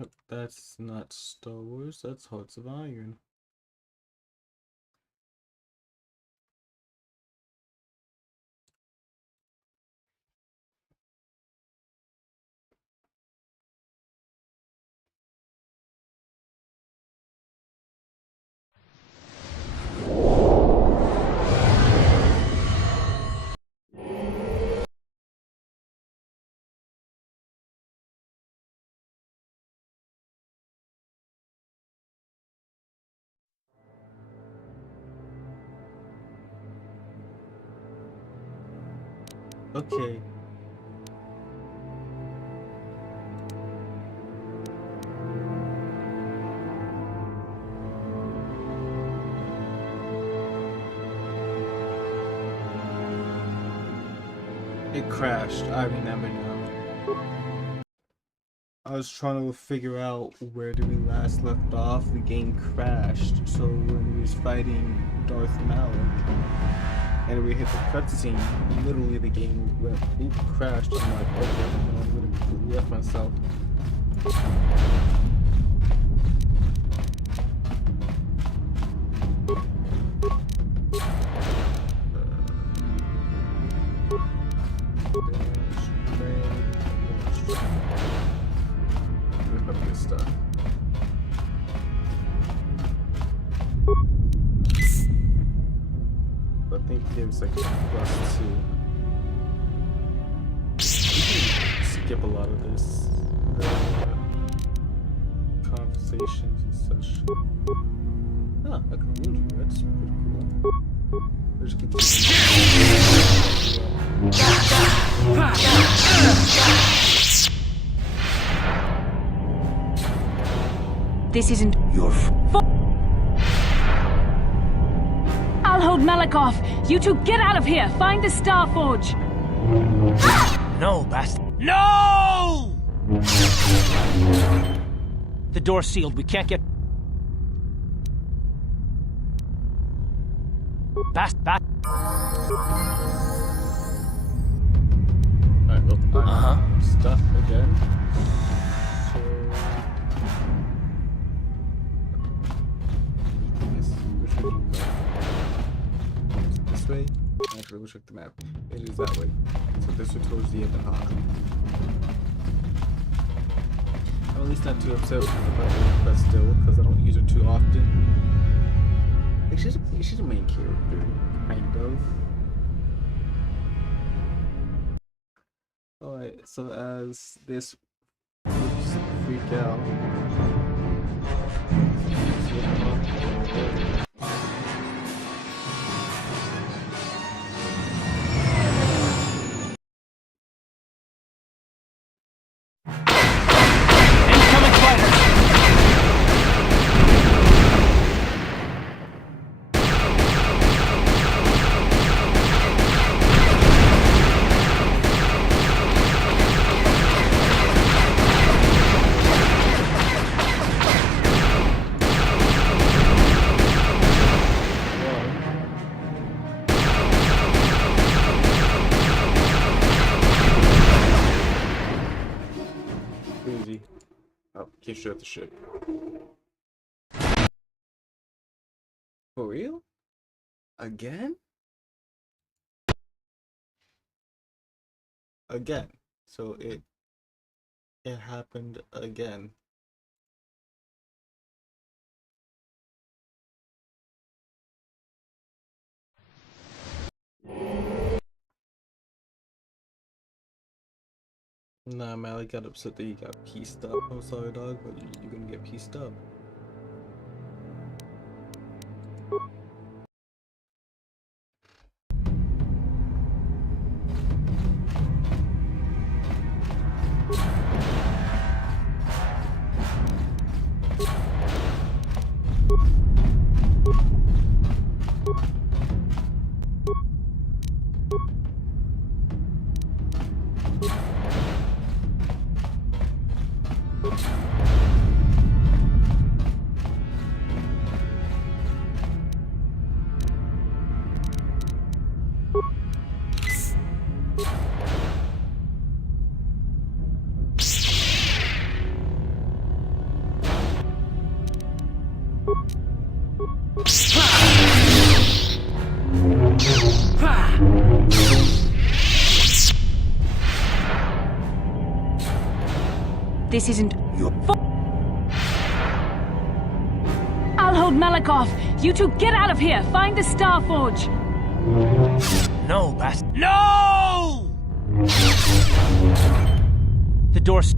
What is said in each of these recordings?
Nope, that's not Star Wars, that's Hearts of Iron. Okay. It crashed. I remember now. I was trying to figure out where did we last left off. The game crashed. So when we was fighting Darth Maul and we hit the cutscene, literally the game went crashed. I'm like, okay, I'm gonna left myself. Like +2. Skip a lot of this, conversations and such. Ah, I can wound you. That's pretty cool. There's This isn't your I'll hold Malakov. You two get out of here. Find the Star Forge. No, bastard. No! The door's sealed. We can't get... Alright, well, stuff again. Way. Actually, we'll check the map. It is that way. So this way towards the end of Hawk. I'm at least not too upset about it, but still, because I don't use her too often. Like, she's a main character, kind of. Alright, so as this freak out. Can't shoot at the ship. For real? Again? Again. So it happened again. Nah, man, I got upset that you got pieced up. I'm sorry, dog, but you're gonna get pieced up. This isn't your fault. I'll hold Malakov. You two get out of here. Find the Star Forge. No, No! The door's...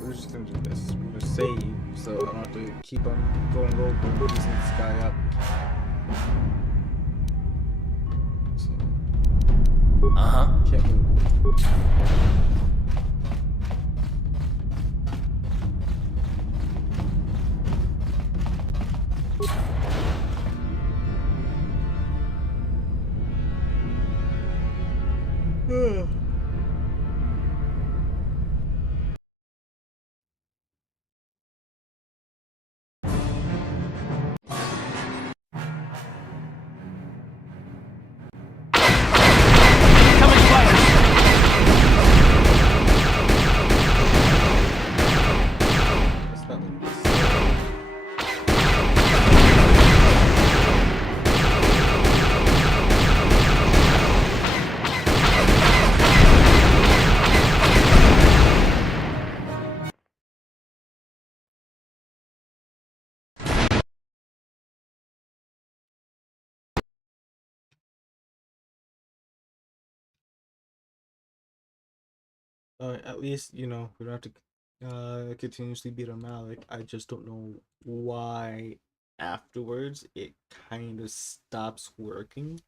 We're just gonna do this. We're gonna save, so I don't have to keep on going over and using this guy up. So, can't move. Coming fighters! It's not like this. At least, you know, we don't have to continuously beat on Malik. I just don't know why afterwards it kind of stops working.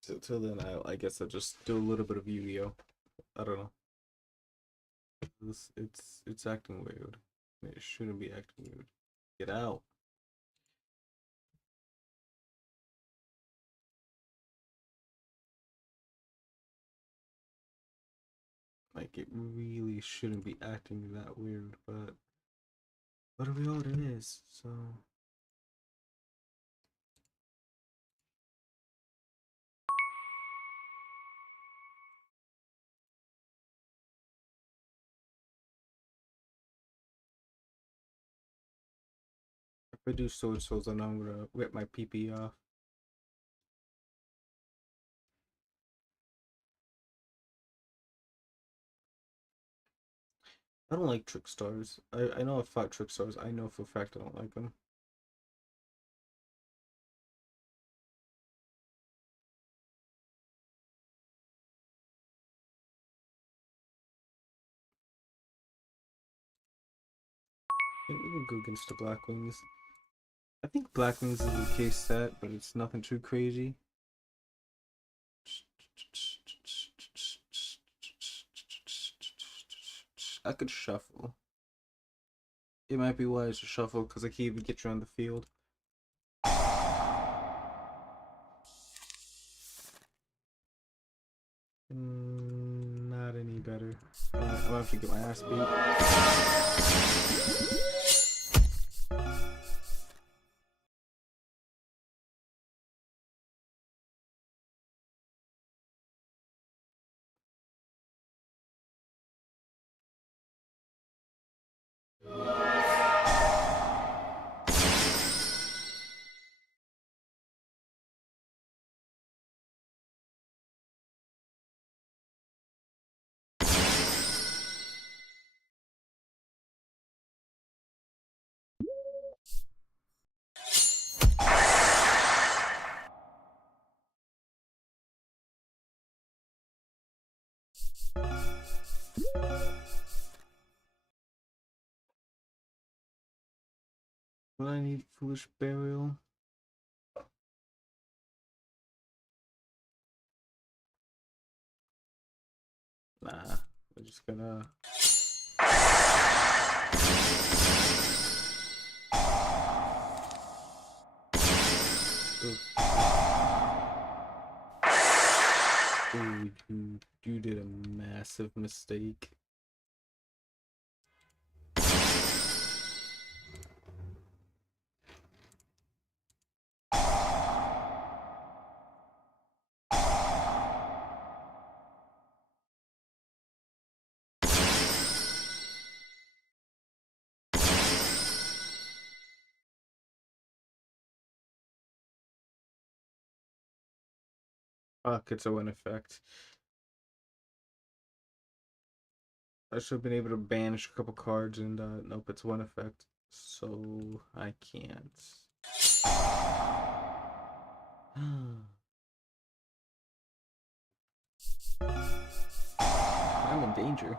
So till then, I guess I'll just do a little bit of Yu-Gi-Oh. I don't know. It's acting weird. It shouldn't be acting weird. Get out. Like, it really shouldn't be acting that weird, but what are we all it is, so. If I do sword souls, I know I'm gonna rip my PP off. I don't like trick stars. I know I've fought trick stars. I know for a fact I don't like them. And we can go against the Black Wings. I think Black Wings is a case set, but it's nothing too crazy. I could shuffle. It might be wise to shuffle because I can't even get you on the field. Not any better. I'm gonna have to get my ass beat. Will I need Foolish Burial? Nah, we're just gonna. Ooh, you did a massive mistake. Fuck, it's a win effect. I should have been able to banish a couple cards, and nope, it's one effect. So I can't. I'm in danger.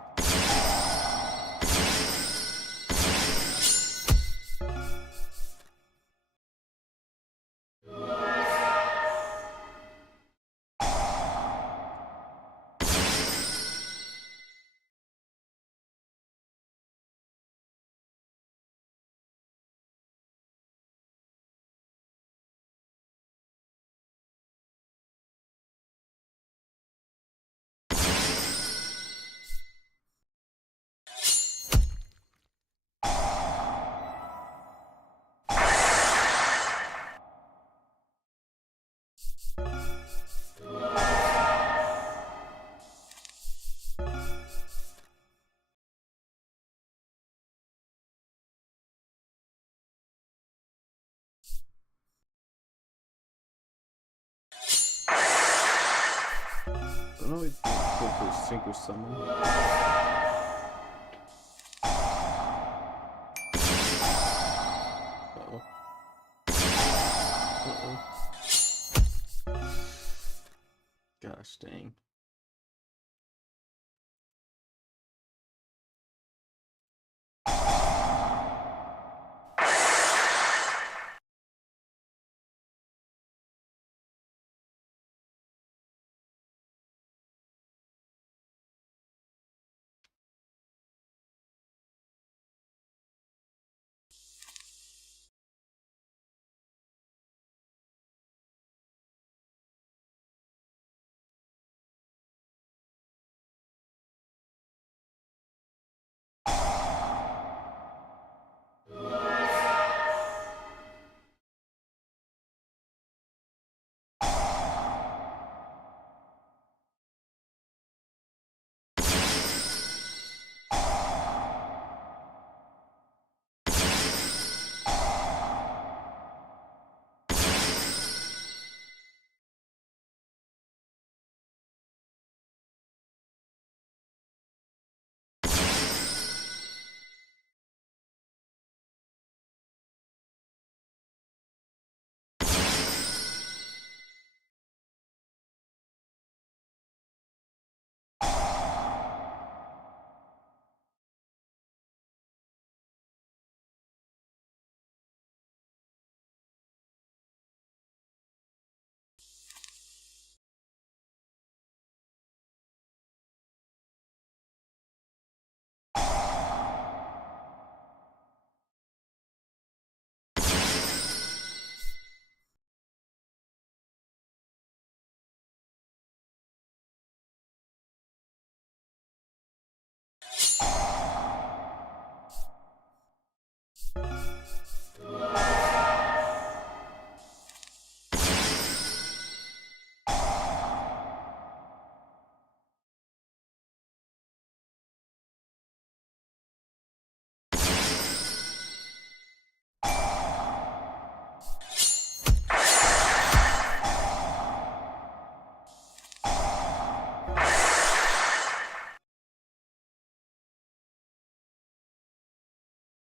I don't know if I go for a sync or summon. Uh-oh. Uh-oh. Gosh dang.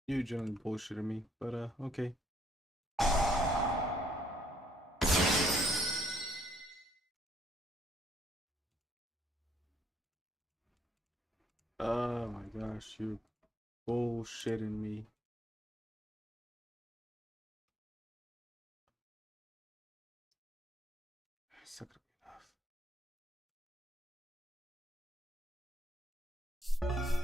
You're generally bullshitting me, but okay. Oh my gosh, you're bullshitting me. It's not gonna be enough.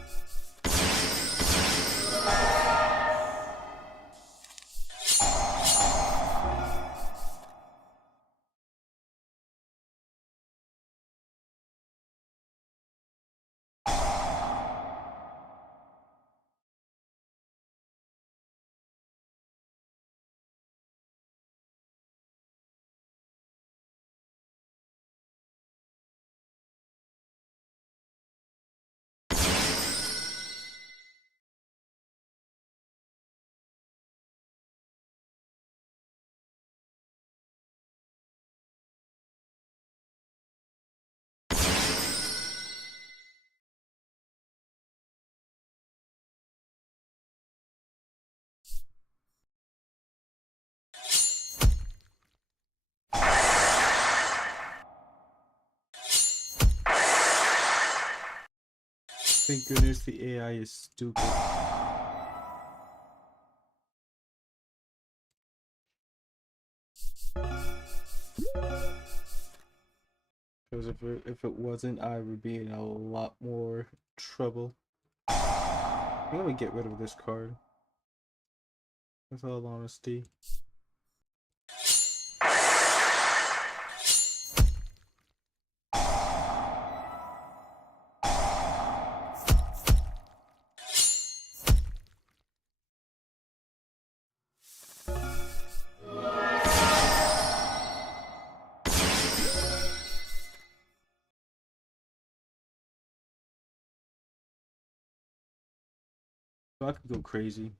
Thank goodness the AI is stupid. Because if it wasn't, I would be in a lot more trouble. I'm gonna get rid of this card. With all honesty. So I could go crazy.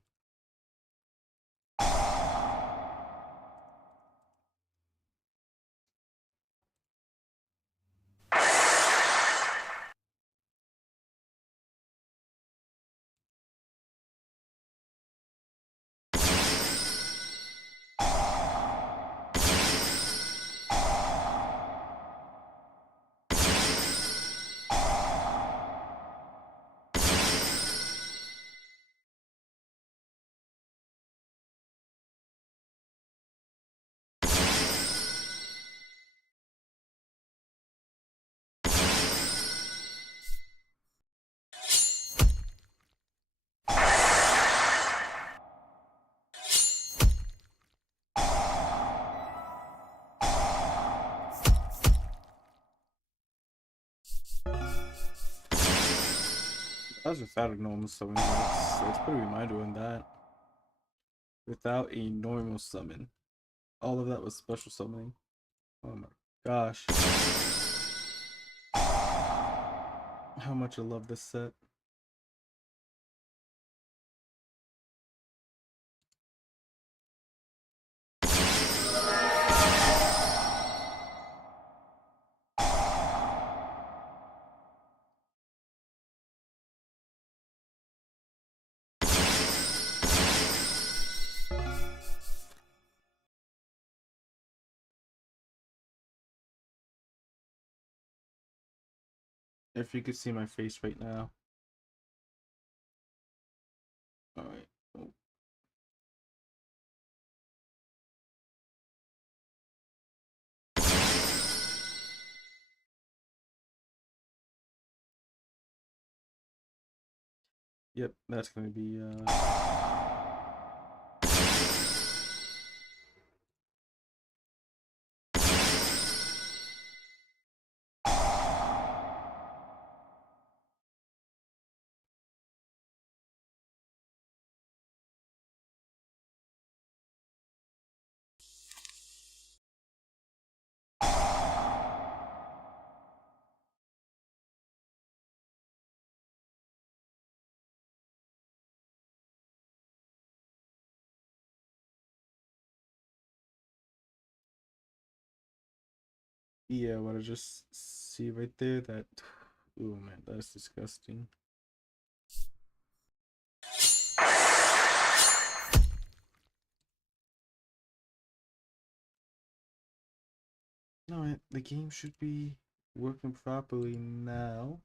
That was without a normal summon. Let's put a reminder on that. Without a normal summon. All of that was special summoning. Oh my gosh. How much I love this set. If you could see my face right now. Alright. Oh. Yep, that's gonna be yeah, what I just see right there, that oh man, that's disgusting. Alright, the game should be working properly now.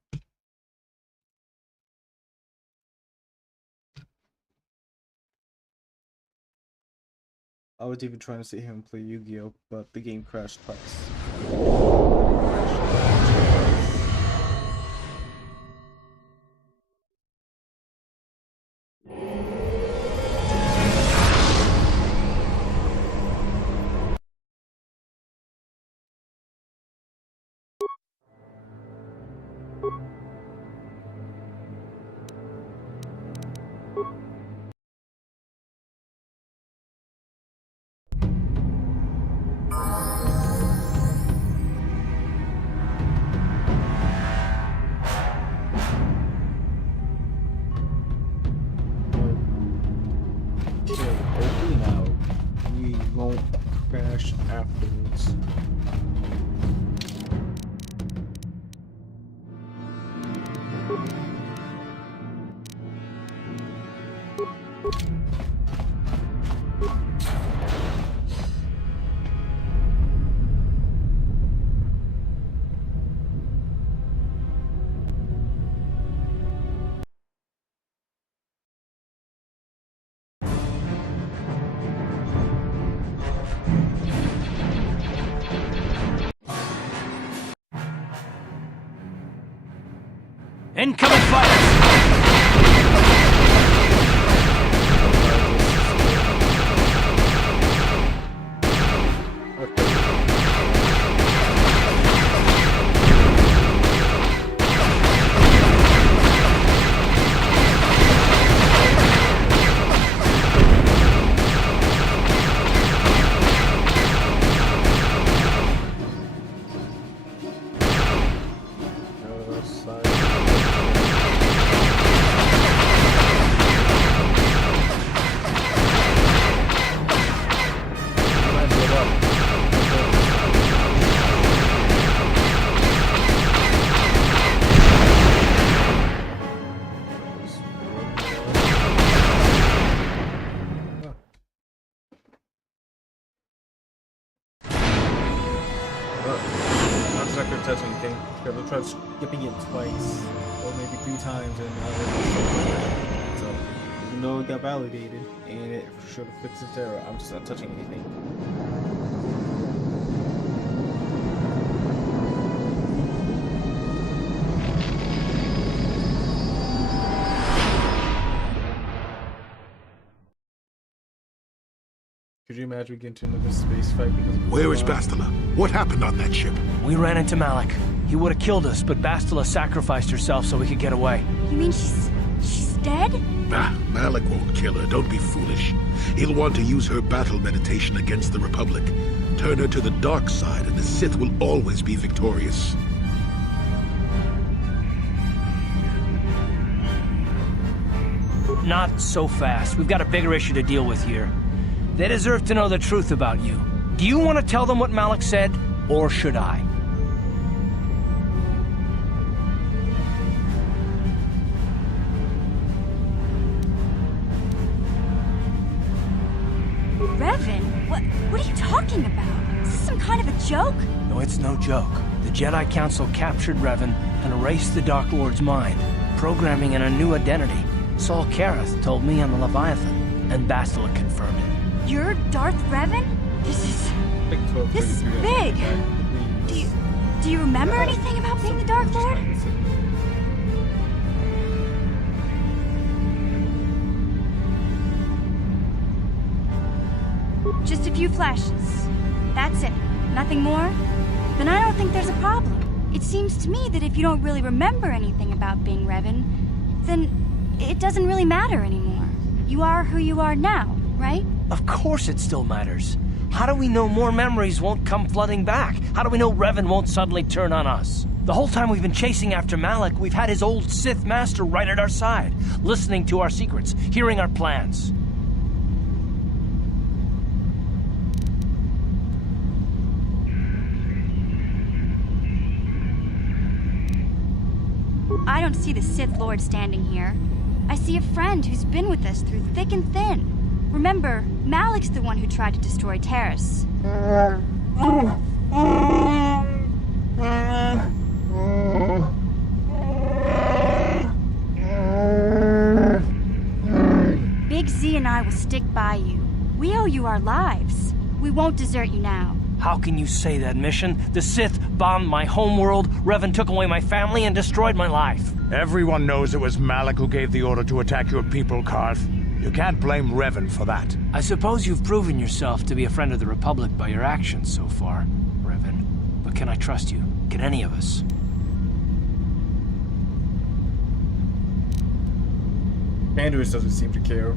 I was even trying to sit here and play Yu-Gi-Oh, but the game crashed twice. Hopefully now we won't crash afterwards. Incoming fighters! Touch anything. Because I tried skipping it twice, or maybe 3 times, and so even though it got validated and it should have fixed its error, I'm just not touching anything. Could you imagine getting into another space fight because of Where is Bastila? What happened on that ship? We ran into Malik. He would have killed us, but Bastila sacrificed herself so we could get away. You mean she's dead? Bah, Malik won't kill her. Don't be foolish. He'll want to use her battle meditation against the Republic. Turn her to the dark side, and the Sith will always be victorious. Not so fast. We've got a bigger issue to deal with here. They deserve to know the truth about you. Do you want to tell them what Malik said, or should I? Revan? What are you talking about? Is this some kind of a joke? No, it's no joke. The Jedi Council captured Revan and erased the Dark Lord's mind, programming in a new identity. Saul Kareth told me on the Leviathan, and Bastila confirmed it. You're Darth Revan? This is big. Do you remember anything about being the Dark Lord? Just a few flashes. That's it. Nothing more? Then I don't think there's a problem. It seems to me that if you don't really remember anything about being Revan, then it doesn't really matter anymore. You are who you are now, right? Of course it still matters. How do we know more memories won't come flooding back? How do we know Revan won't suddenly turn on us? The whole time we've been chasing after Malik, we've had his old Sith master right at our side, listening to our secrets, hearing our plans. I don't see the Sith Lord standing here. I see a friend who's been with us through thick and thin. Remember, Malik's the one who tried to destroy Terrace. Big Z and I will stick by you. We owe you our lives. We won't desert you now. How can you say that, Mission? The Sith bombed my homeworld, Revan took away my family, and destroyed my life. Everyone knows it was Malik who gave the order to attack your people, Karth. You can't blame Revan for that. I suppose you've proven yourself to be a friend of the Republic by your actions so far, Revan. But can I trust you? Can any of us? Andrews doesn't seem to care.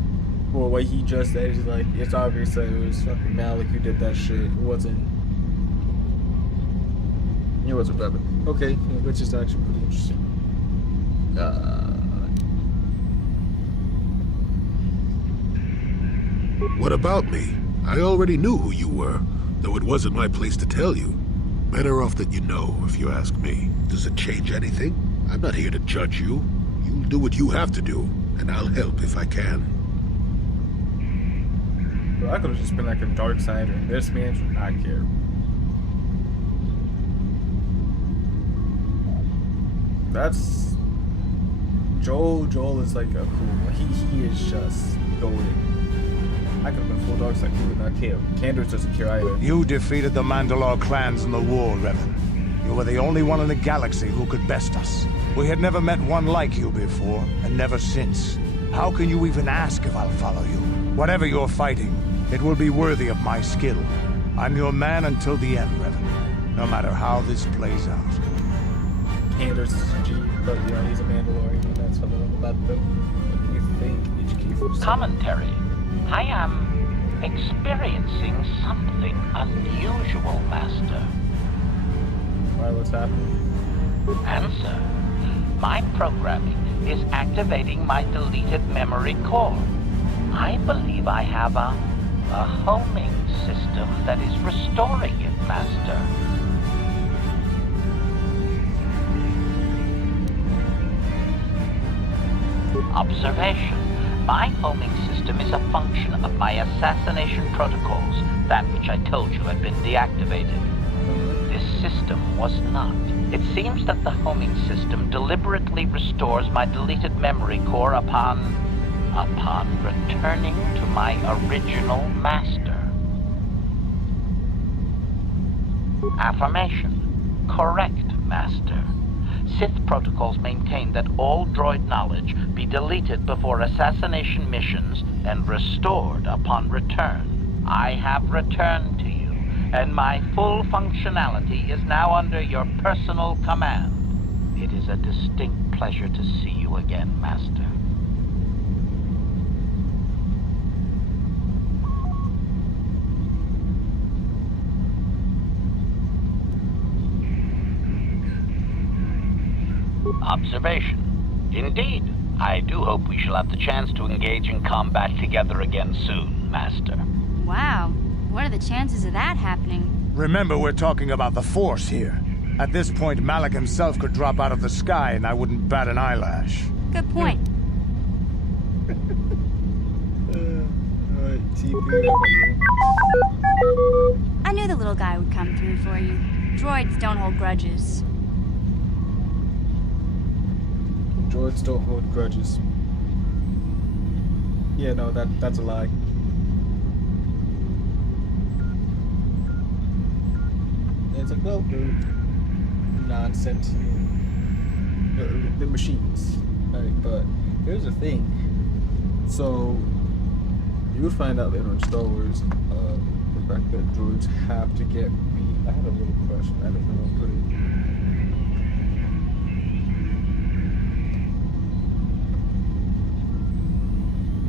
For what he just said, he's like, it's obvious that it was fucking Malik who did that shit. It wasn't Revan. Okay, which is actually pretty interesting. What about me? I already knew who you were, though it wasn't my place to tell you. Better off that you know, if you ask me. Does it change anything? I'm not here to judge you. You'll do what you have to do, and I'll help if I can. Bro, I could have just been like a dark sider, and this man should not care. That's Joel is like a cool. He is just golden. I could have been full dark side. He would not care. Candace doesn't care either. You defeated the Mandalore clans in the war, Revan. You were the only one in the galaxy who could best us. We had never met one like you before, and never since. How can you even ask if I'll follow you? Whatever you're fighting, it will be worthy of my skill. I'm your man until the end, Revan. No matter how this plays out. Anders is a G, but you know, he's a Mandalorian, and that's what I love about them. What do you think? Each keep Commentary. I am experiencing something unusual, Master. Why, what's happening? Answer. My programming is activating my deleted memory core. I believe I have a homing system that is restoring it, Master. Observation. My homing system is a function of my assassination protocols, that which I told you had been deactivated. This system was not. It seems that the homing system deliberately restores my deleted memory core upon returning to my original master. Affirmation. Correct, Master. Sith protocols maintain that all droid knowledge be deleted before assassination missions and restored upon return. I have returned to you, and my full functionality is now under your personal command. It is a distinct pleasure to see you again, Master. Observation. Indeed, I do hope we shall have the chance to engage in combat together again soon, Master. Wow. What are the chances of that happening? Remember, we're talking about the Force here. At this point, Malak himself could drop out of the sky and I wouldn't bat an eyelash. Good point. Alright, TP. I knew the little guy would come through for you. Droids don't hold grudges. Droids don't hold grudges. Yeah, no, that's a lie. It's like, well, they're non-sentient. They're machines. Right? But here's the thing. So, you would find out later in Star Wars, the fact that droids have to get beat. I had a little question. I don't know where to put it.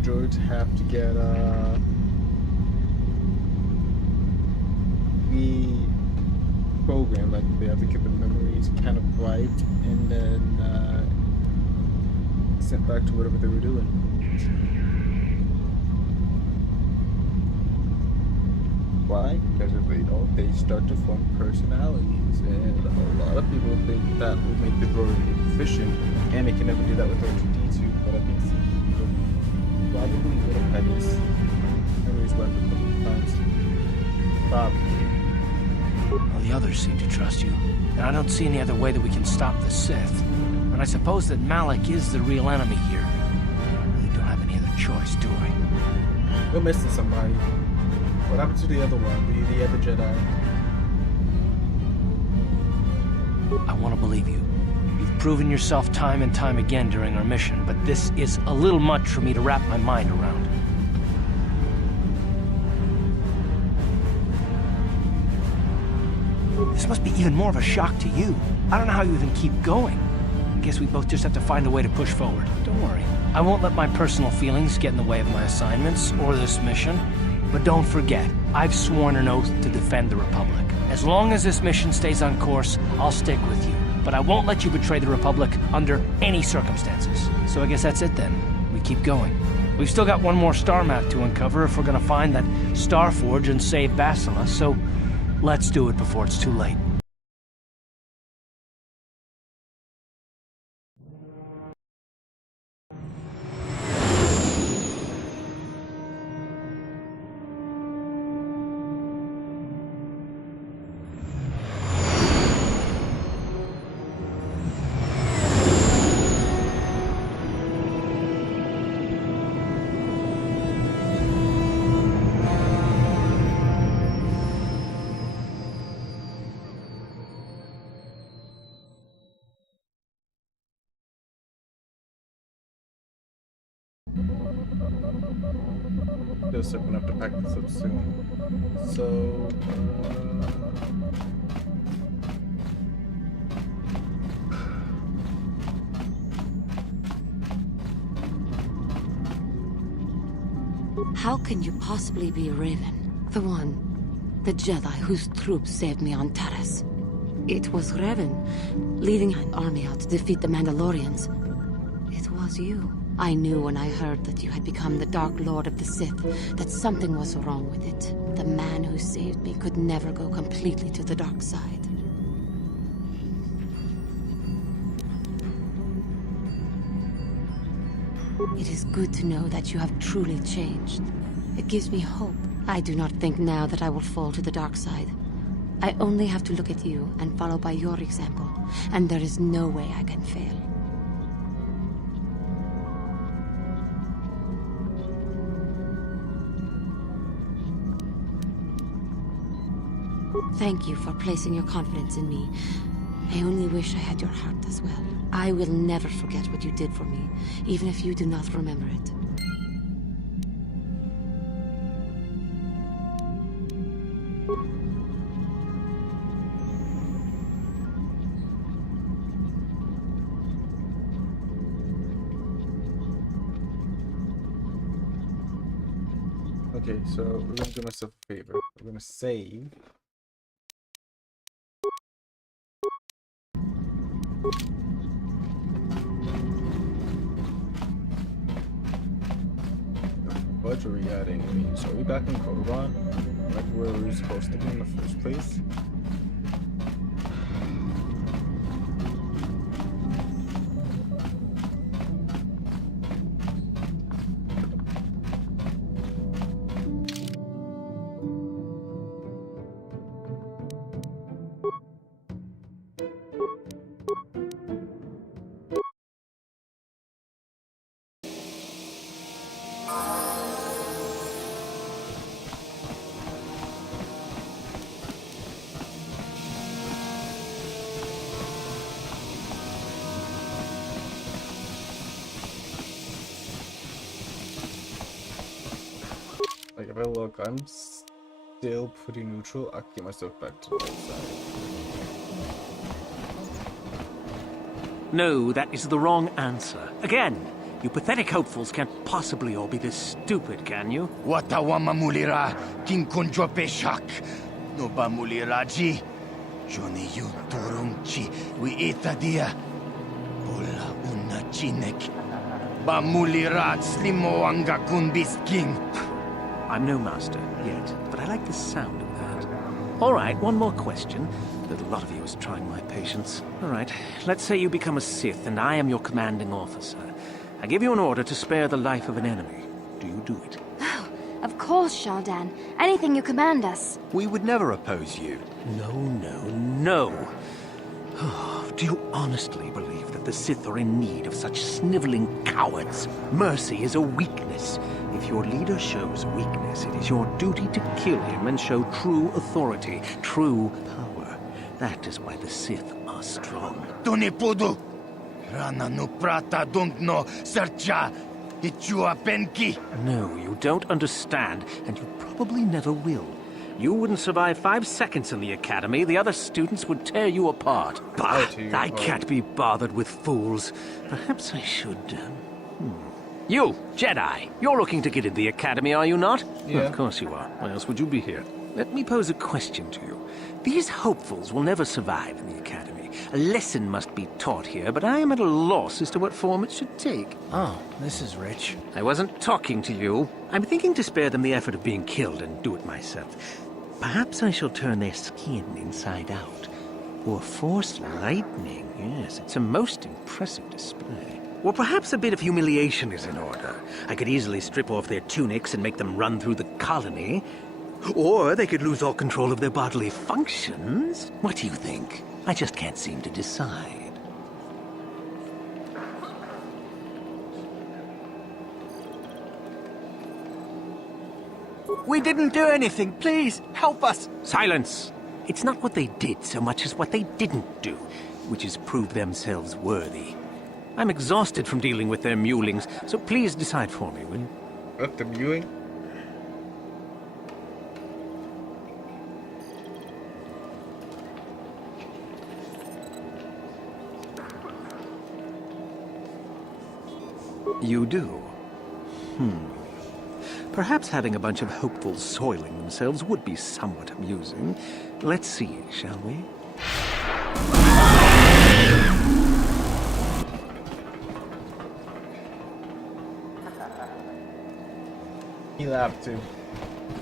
Droids have to get reprogrammed, like they have to keep their memories kind of bright and then sent back to whatever they were doing. Why? Because if they start to form personalities, and a lot of people think that will make the droid efficient, and they can never do that with R2-D2, but I think probably would have had his memories wiped a couple of times. Probably. Well, the others seem to trust you, and I don't see any other way that we can stop the Sith. And I suppose that Malak is the real enemy here. I really don't have any other choice, do I? We're missing somebody. What happened to the other one, the other Jedi? I want to believe you. You've proven yourself time and time again during our mission, but this is a little much for me to wrap my mind around. This must be even more of a shock to you. I don't know how you even keep going. I guess we both just have to find a way to push forward. Don't worry. I won't let my personal feelings get in the way of my assignments or this mission. But don't forget, I've sworn an oath to defend the Republic. As long as this mission stays on course, I'll stick with you. But I won't let you betray the Republic under any circumstances. So I guess that's it then. We keep going. We've still got one more star map to uncover if we're gonna find that Star Forge and save Basileus, so let's do it before it's too late. Just open up to pack this up soon. So, How can you possibly be Raven? The one, the Jedi whose troops saved me on Taris. It was Raven, leading an army out to defeat the Mandalorians. It was you. I knew when I heard that you had become the Dark Lord of the Sith, that something was wrong with it. The man who saved me could never go completely to the dark side. It is good to know that you have truly changed. It gives me hope. I do not think now that I will fall to the dark side. I only have to look at you and follow by your example, and there is no way I can fail. Thank you for placing your confidence in me. I only wish I had your heart as well. I will never forget what you did for me, even if you do not remember it. okay, so we're gonna do myself a favor. We're gonna save. Budge are we adding? I mean, so are we back in KOTOR? Like where we were supposed to be in the first place? Like if I look, I'm still pretty neutral. I can get myself back to the right side. No, that is the wrong answer. Again, you pathetic hopefuls can't possibly all be this stupid, can you? Watawama mulira, king konjo peshak. No ba muliraji. Joni yu turumchi, we itadia. Bola una chinek. Ba mulirat slimo anga kunbis king. I'm no master yet, but I like the sound of that. All right, one more question. A lot of you is trying my patience. All right, let's say you become a Sith and I am your commanding officer. I give you an order to spare the life of an enemy. Do you do it? Oh, of course, Shaldan. Anything you command us. We would never oppose you. No, no, no. Do you honestly believe that the Sith are in need of such sniveling cowards? Mercy is a weakness. If your leader shows weakness, it is your duty to kill him and show true authority, true power. That is why the Sith are strong. Tunipudu. Rana no prata don't know sercha. Ichua penki. No, you don't understand, and you probably never will. You wouldn't survive 5 seconds in the academy. The other students would tear you apart. Bah, I can't be bothered with fools. Perhaps I should... You, Jedi, you're looking to get into the academy, are you not? Yeah. Of course you are. Why else would you be here? Let me pose a question to you. These hopefuls will never survive in the academy. A lesson must be taught here, but I am at a loss as to what form it should take. Oh, this is rich. I wasn't talking to you. I'm thinking to spare them the effort of being killed and do it myself. Perhaps I shall turn their skin inside out. Or force lightning. Yes, it's a most impressive display. Or perhaps a bit of humiliation is in order. I could easily strip off their tunics and make them run through the colony. Or they could lose all control of their bodily functions. What do you think? I just can't seem to decide. We didn't do anything. Please, help us. Silence! It's not what they did so much as what they didn't do, which is prove themselves worthy. I'm exhausted from dealing with their mulings, so please decide for me, will you? What, the mewing? You do? Perhaps having a bunch of hopefuls soiling themselves would be somewhat amusing. Let's see, shall we? He laughed too.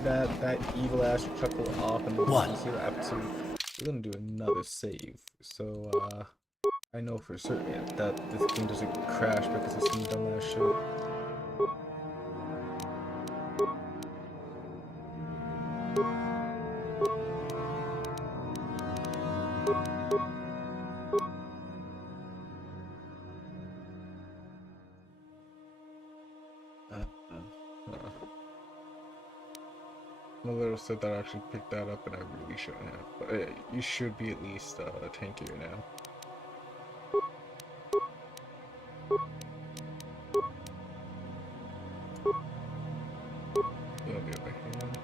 That evil ass chuckle off and What? he laughed too. We're gonna do another save. So I know for certain that this game doesn't crash because of some dumbass shit. I'm a little sad that I actually picked that up and I really shouldn't have. But you should be at least tankier now. On the other hand.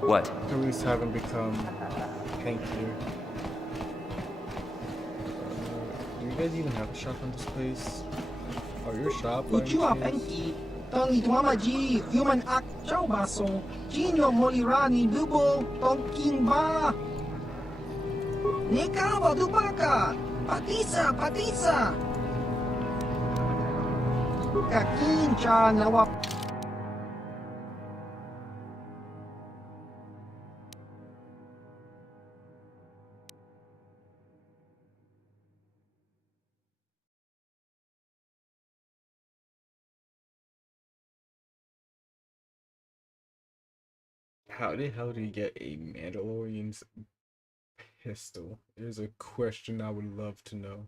What? At least haven't become tankier. Do you guys even have a shop in this place? Oh, your shop? by any Uchua chance? Penki, Tong Ituama Ji, Human Act Chow Baso, Chino Molirani Dubo, Tongking Ba. Nikawa Dubaka, Patisa, Patisa. Kakin Cha Nawap. How the hell do you get a Mandalorian's pistol? Here's a question I would love to know.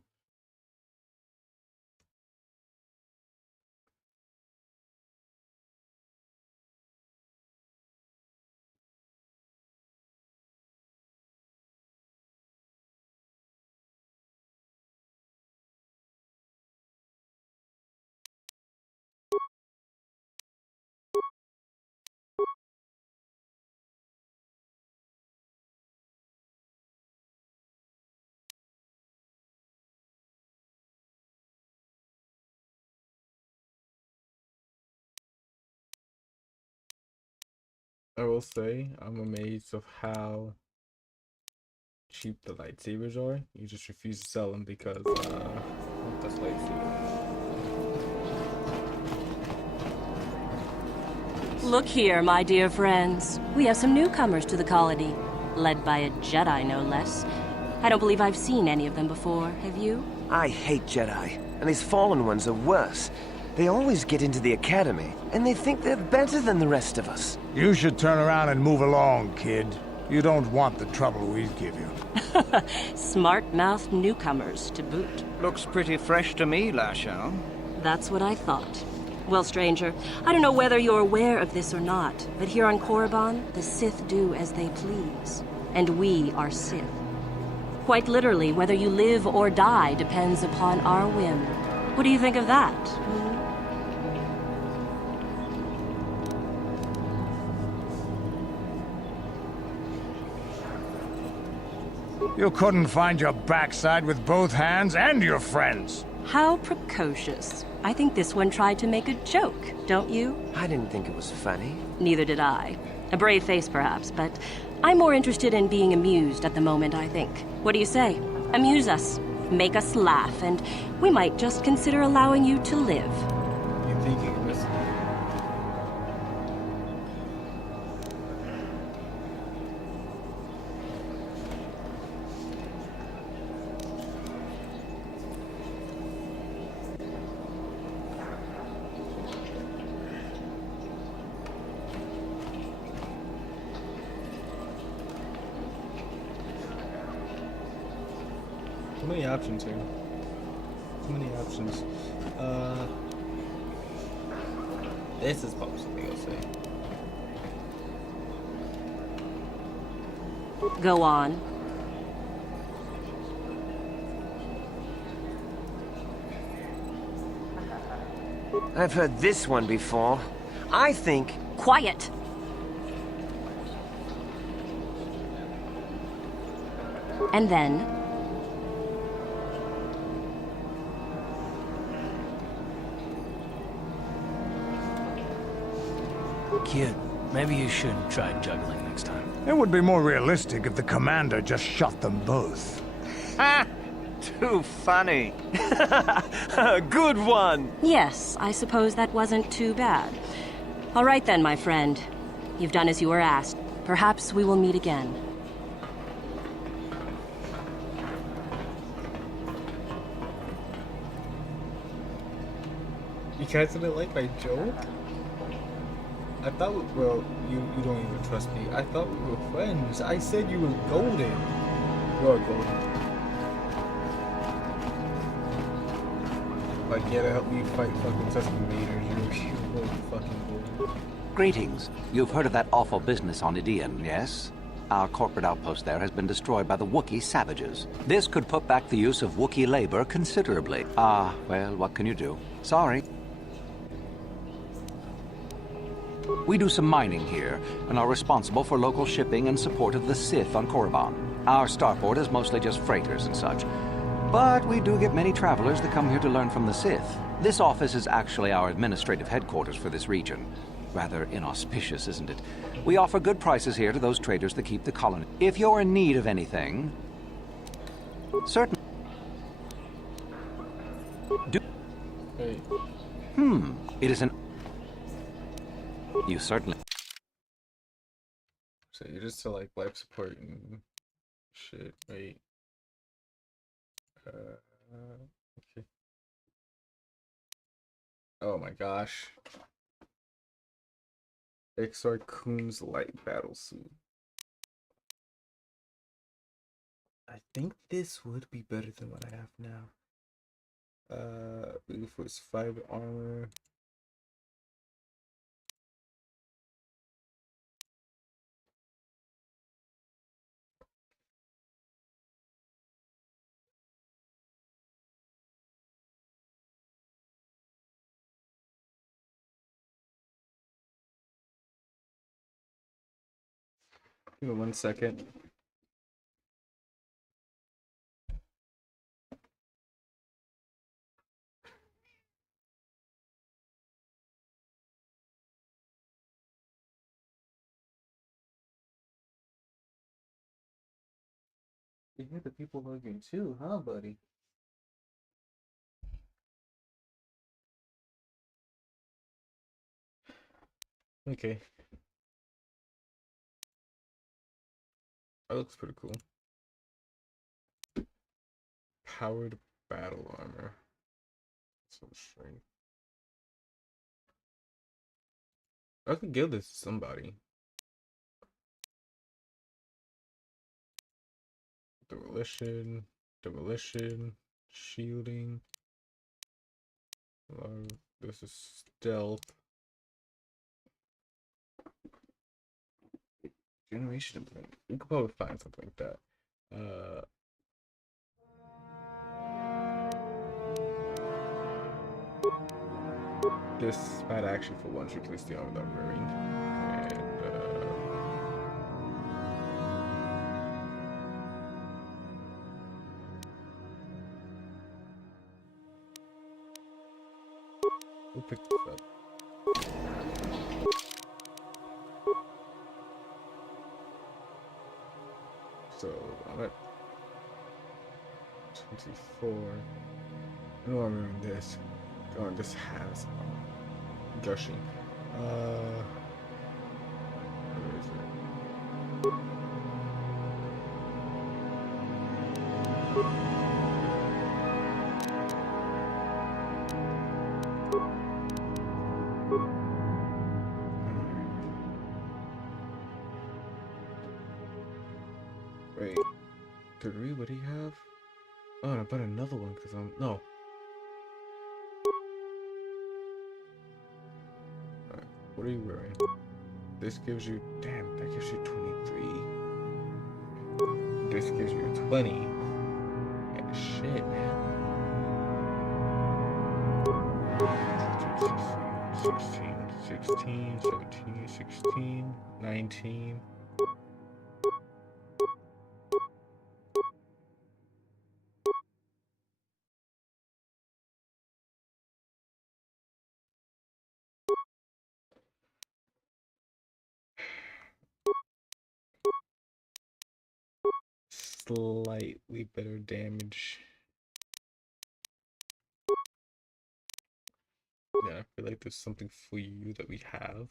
I will say, I'm amazed of how cheap the lightsabers are. You just refuse to sell them because, that's lightsaber. Look here, my dear friends. We have some newcomers to the colony, led by a Jedi, no less. I don't believe I've seen any of them before, have you? I hate Jedi, and these fallen ones are worse. They always get into the academy, and they think they're better than the rest of us. You should turn around and move along, kid. You don't want the trouble we give you. Smart-mouthed newcomers, to boot. Looks pretty fresh to me, Lashao. That's what I thought. Well, stranger, I don't know whether you're aware of this or not, but here on Korriban, the Sith do as they please. And we are Sith. Quite literally, whether you live or die depends upon our whim. What do you think of that? You couldn't find your backside with both hands and your friends. How precocious. I think this one tried to make a joke, don't you? I didn't think it was funny. Neither did I. A brave face, perhaps, but I'm more interested in being amused at the moment, I think. What do you say? Amuse us. Make us laugh, and we might just consider allowing you to live. You think you can miss it? Too many options here. Too many options. This is probably something I'll say. Go on. I've heard this one before. I think... Quiet! And then... Kid, maybe you should try juggling next time. It would be more realistic if the commander just shot them both. Ha! Too funny. Good one! Yes, I suppose that wasn't too bad. All right then, my friend. You've done as you were asked. Perhaps we will meet again. You guys didn't like my joke? I thought, well, you don't even trust me. I thought we were friends. I said you were golden. You're golden. Like, yeah, to help me fight fucking Tusken Raiders, you're really fucking golden. Greetings. You've heard of that awful business on Idian, yes? Our corporate outpost there has been destroyed by the Wookiee savages. This could put back the use of Wookiee labor considerably. Well, what can you do? Sorry. We do some mining here, and are responsible for local shipping and support of the Sith on Korriban. Our starport is mostly just freighters and such. But we do get many travelers that come here to learn from the Sith. This office is actually our administrative headquarters for this region. Rather inauspicious, isn't it? We offer good prices here to those traders that keep the colony. If you're in need of anything... Certainly... Hey. It is an... You certainly... So you're just to like life support and shit, right? Okay. Oh my gosh. Exar Kun's light battle suit. I think this would be better than what I have now. Blue Force 5 armor. Give me 1 second. You hear the people hugging too, huh, buddy? Okay. That looks pretty cool. Powered battle armor. Some strength. I could give this to somebody. Demolition, shielding. This is stealth. Generation of thing. We could probably find something like that. This might actually for once replace the armor that I'm wearing. And we'll pick this up. So I'm at 24. I know I'm wearing this. Oh, this has gushing. Where is it? Wait, three? What do you have? Oh, I bought another one because I'm no. Alright. what are you wearing? This gives you, damn, that gives you 23. This gives you 20. Yeah, shit, man. 16, 17, 16, 19. Slightly better damage. Yeah, I feel like there's something for you that we have.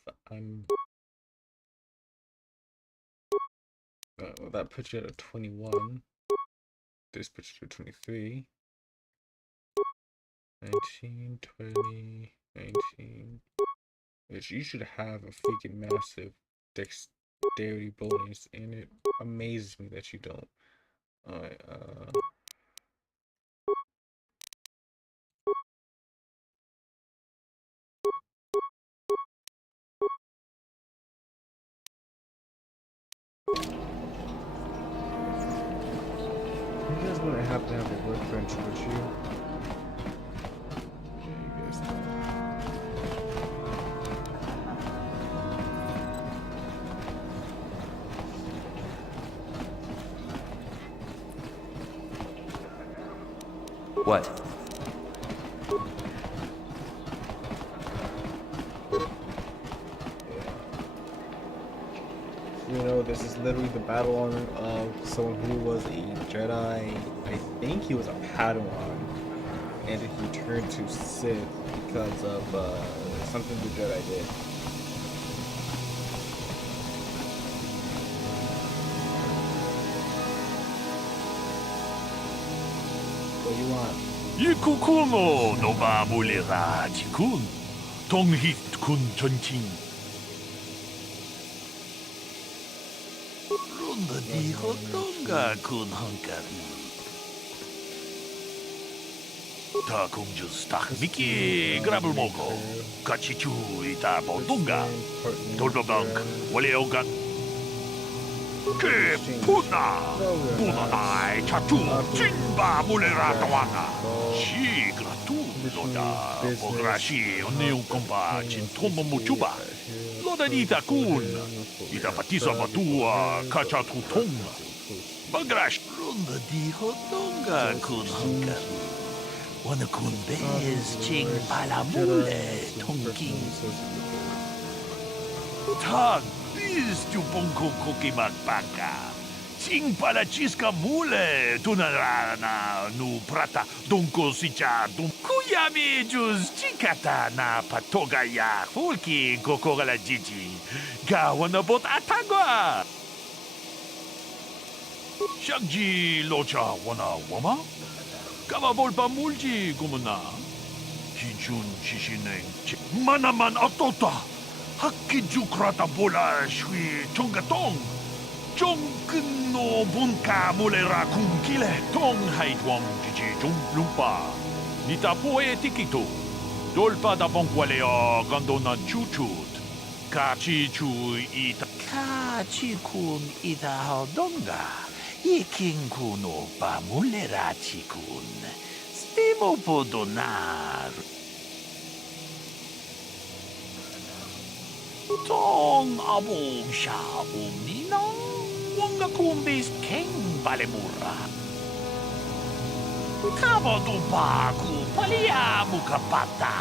Well, that puts you at a 21. This puts you at 23. 19, 20, 19. Which you should have a freaking massive dexterity bonus, and it amazes me that you don't. Alright, you guys wouldn't happen to have a workbench, would you? Yeah, you guys don't. What? You know, this is literally the battle honor of someone who was a Jedi. I think he was a Padawan, and he turned to Sith because of something the Jedi did. What do you want? Ikukuno no ba mulera tikun. Tonghit kun tonting. Runda di hotonga kun hankari. Ta kung just tak miki grabel moko. Kachichu ita bondunga. Tolbabank wale ogan. Ke puna. Puna nai chatu. Jinba mulera tawana. Si gratu loda. Pograshi oneu komba chintomba muchuba. Loda ita kun. Ita patisa matua kachatu tonga. Bagrash. Runda di hotonga kun hankari. Wana kun bez ching palamule tongking. Tag biz tu bonko koki magbaka. Ching palachiska mule tunarana nu prata donko sicha dum. Kuyami juz chikata na patoga ya fulki kokogala jiji. Gawana bot atagwa. Shagji locha wana wama. Kababolpa mulji gumana. Kijun chishineng. Manaman atota. Hakiju krata bola shui chongatong. Chongkin no bunka mulera kunkile. Tong haitwam jiji jung lumpa. Nita poe tikito. Dolpa da bonkwalea gandona chuchut. Kachi chu ita. Kachi kun ita haldonga. Iking kuno pa mulerachi kun. Stimo podonar. Tong abong sha umnina. Wanga kumbis king balemura. Kavado baku palia mukapata.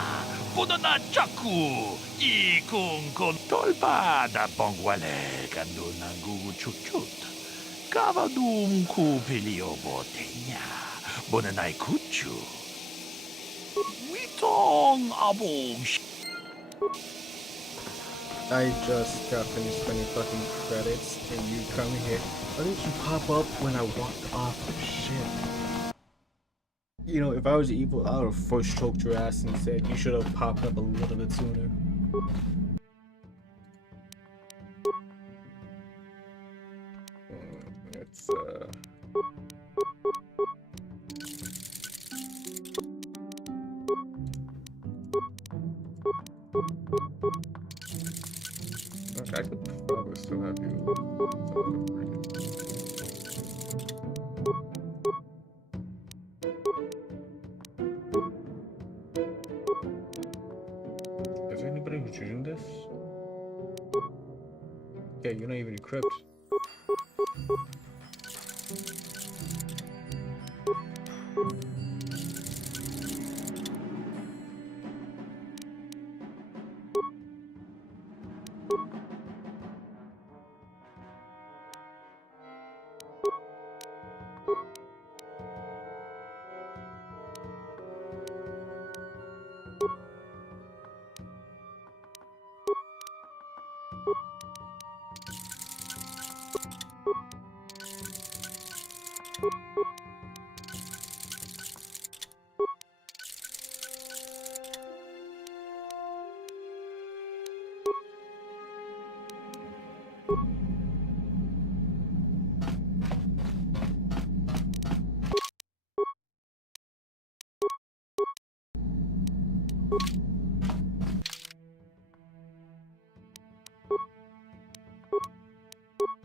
Podona chaku. Ikung kon tolpa da bongwale kandona gugu chuchut. Kavadum kupilio botenya. Bonanai kuchu. Witong abong. I just got finished spending fucking credits, and you come here. Why didn't you pop up when I walked off the ship? You know, if I was evil, I would have first choked your ass and said you should have popped up a little bit sooner. Let's I could probably still have you. Is there anybody who's using this? Yeah, you're not even equipped.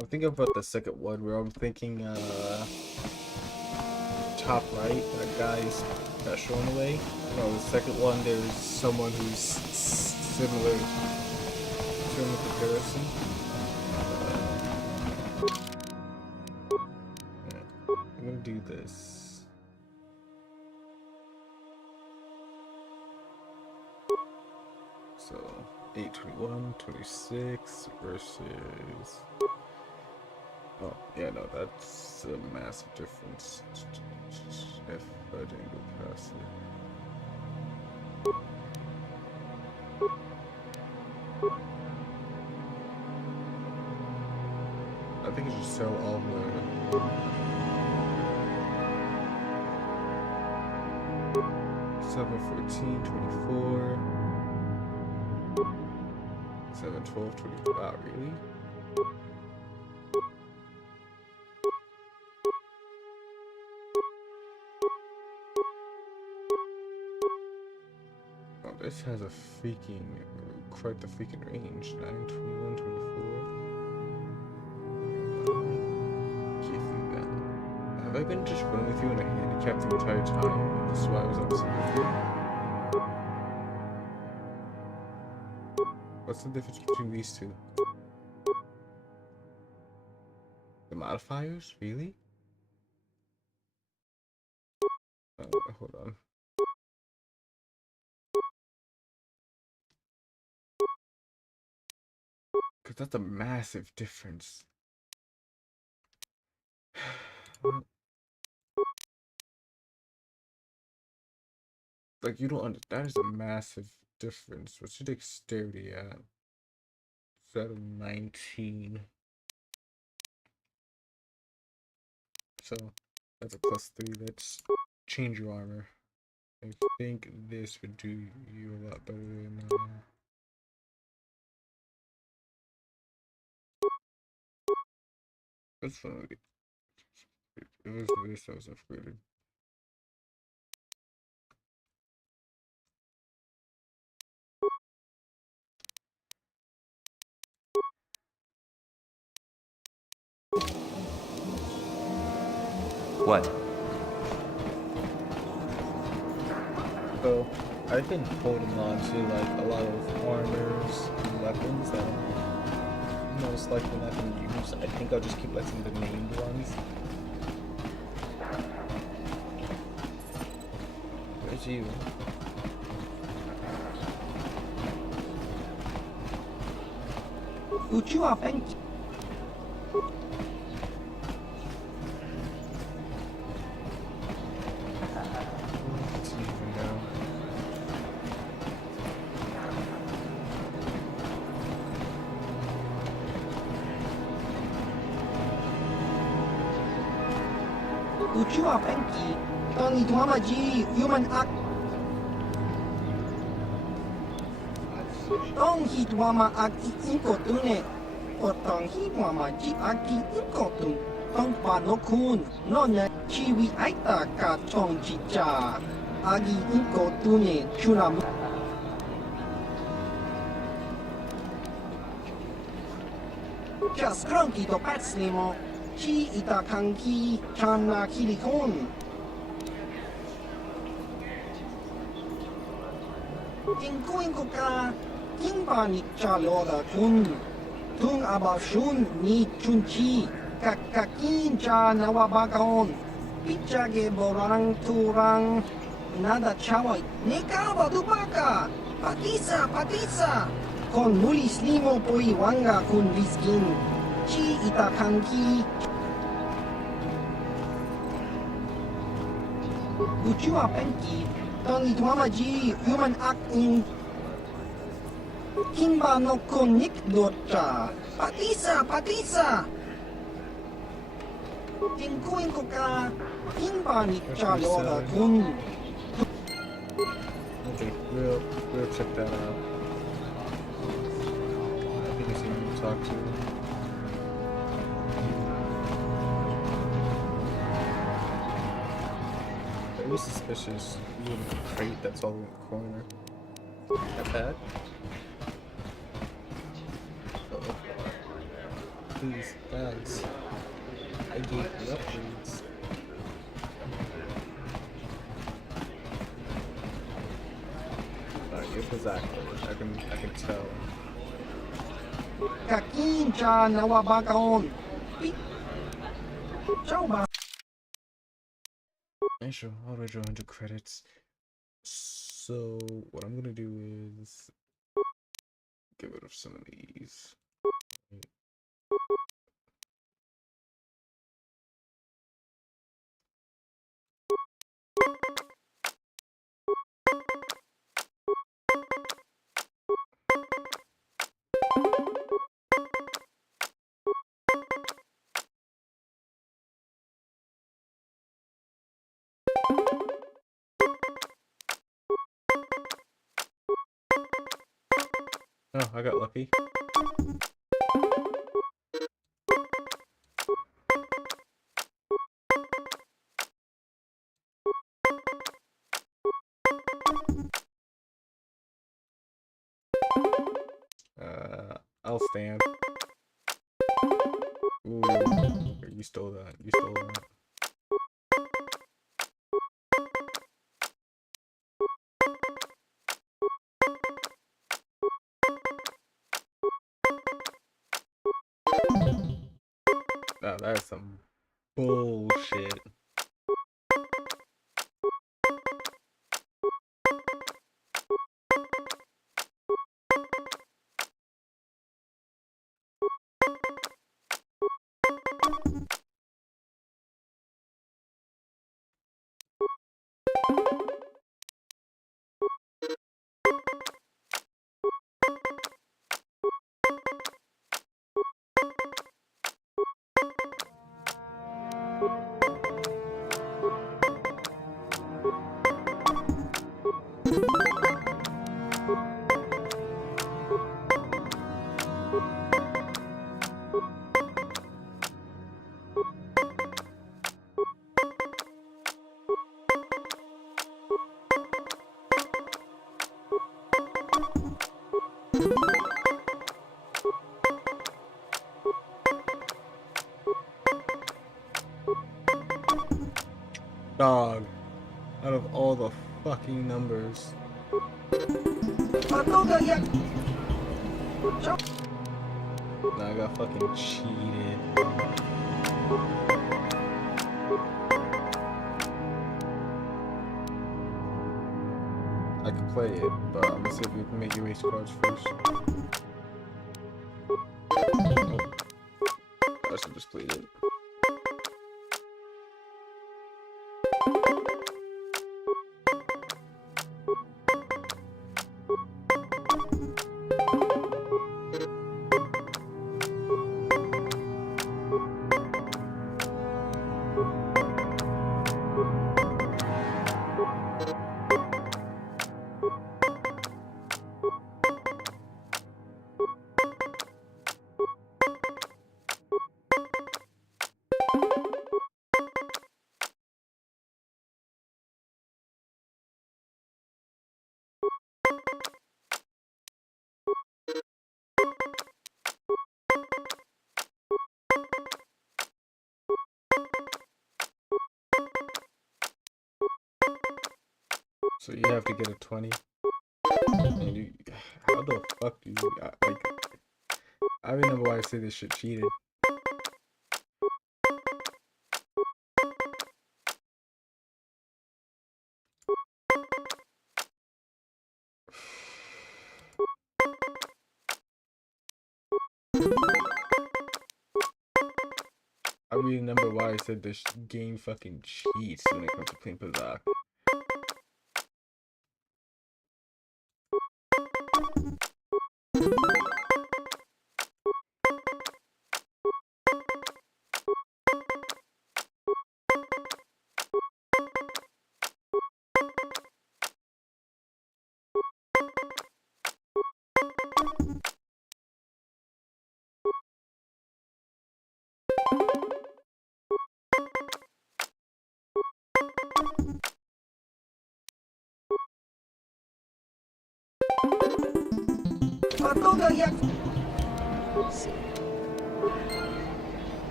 I'm thinking about the second one where I'm thinking top right, that guy's special in a way. No, the second one there's someone who's similar to him in comparison. Yeah, I'm gonna do this. So 821, 26 versus. Oh, yeah, no, that's a massive difference. If I didn't go past it. I think I should sell all the... 714, 24... 712, 24... Wow, really? This has a quite the freaking range. 9, 21, 24. Give you that. Have I been just running with you in a handicap the entire time? This is why I was upset with you. What's the difference between these two? The modifiers? Really? Hold on. Because that's a massive difference. Like, you don't understand. That is a massive difference. What's your dexterity at? It's at a 19. So, that's a +3. Let's change your armor. I think this would do you a lot better than that's funny. It was this that was upgraded. What? So, I've been holding on to like a lot of armors and weapons that I'm most likely not going to use. I think I'll just keep like some of the named ones. Where's you? Uchiwa Bank. Uchiwa Banki. Tony Tuamaji, human act. Tong Hitwama Aki Inkotune. Otong Hitwama Ji Aki Inkotun. Tong Panokun. Nona Chiwi Aita Ka Tong Chicha. Agi Inkotune Chunam. Kia skranki to patslimo. Chi ita kanki chana kilikon. Inko ka kimba ni chaloda kun. Tung abashun ni chunchi. Kakakin cha nawabakon. Pichage borang turang. Nada chawa. Nekawa dubaka. Patisa. Con mulis limo poi wanga kun riskin. Chi ita kanki. Uchua penki. Tangi tuamaji human act in. Kimba no konik docha. Patisa. Inko ka. Kimba ni chaloda kun. Okay, we'll check that out. I think it's him to talk to. Very suspicious little crate that's all in the corner. That bad? Oh, please, guys. I gave you upgrades. It was accurate. I can tell. Kakincha nawabakaon. Chauba. Sure, I'll draw 100 credits. So what I'm gonna do is get rid of some of these. Oh, I got lucky. I'll stand. Ooh, you stole that. You stole that. No, that is some bullshit. Dog, out of all the fucking numbers. Nah, I got fucking cheated. I could play it, but I'm gonna see if we can make you waste cards first. Oh. I should just played it. So you have to get a 20. And you, how the fuck do you, like, I remember why I say this shit cheated. I remember why I said this game fucking cheats when it comes to playing Pazak.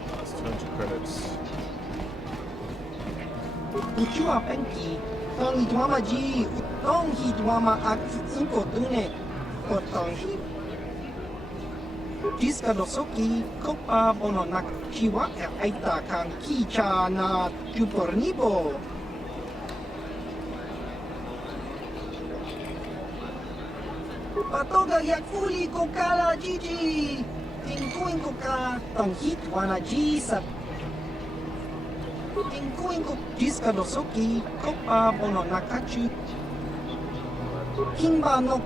That's 200 credits. Ichua penki, tong hitwama ji, tong hitwama aki inko tune, potong hit. Diska dosoki, kopa bononak, chiwa aita kan kicha na tupornibo. Patoga yak fuli kokala jiji, tingkuin koka, tong hitwana ji sa Tingkuin ko diska dosoki, kopa bono nakachu. Himba no.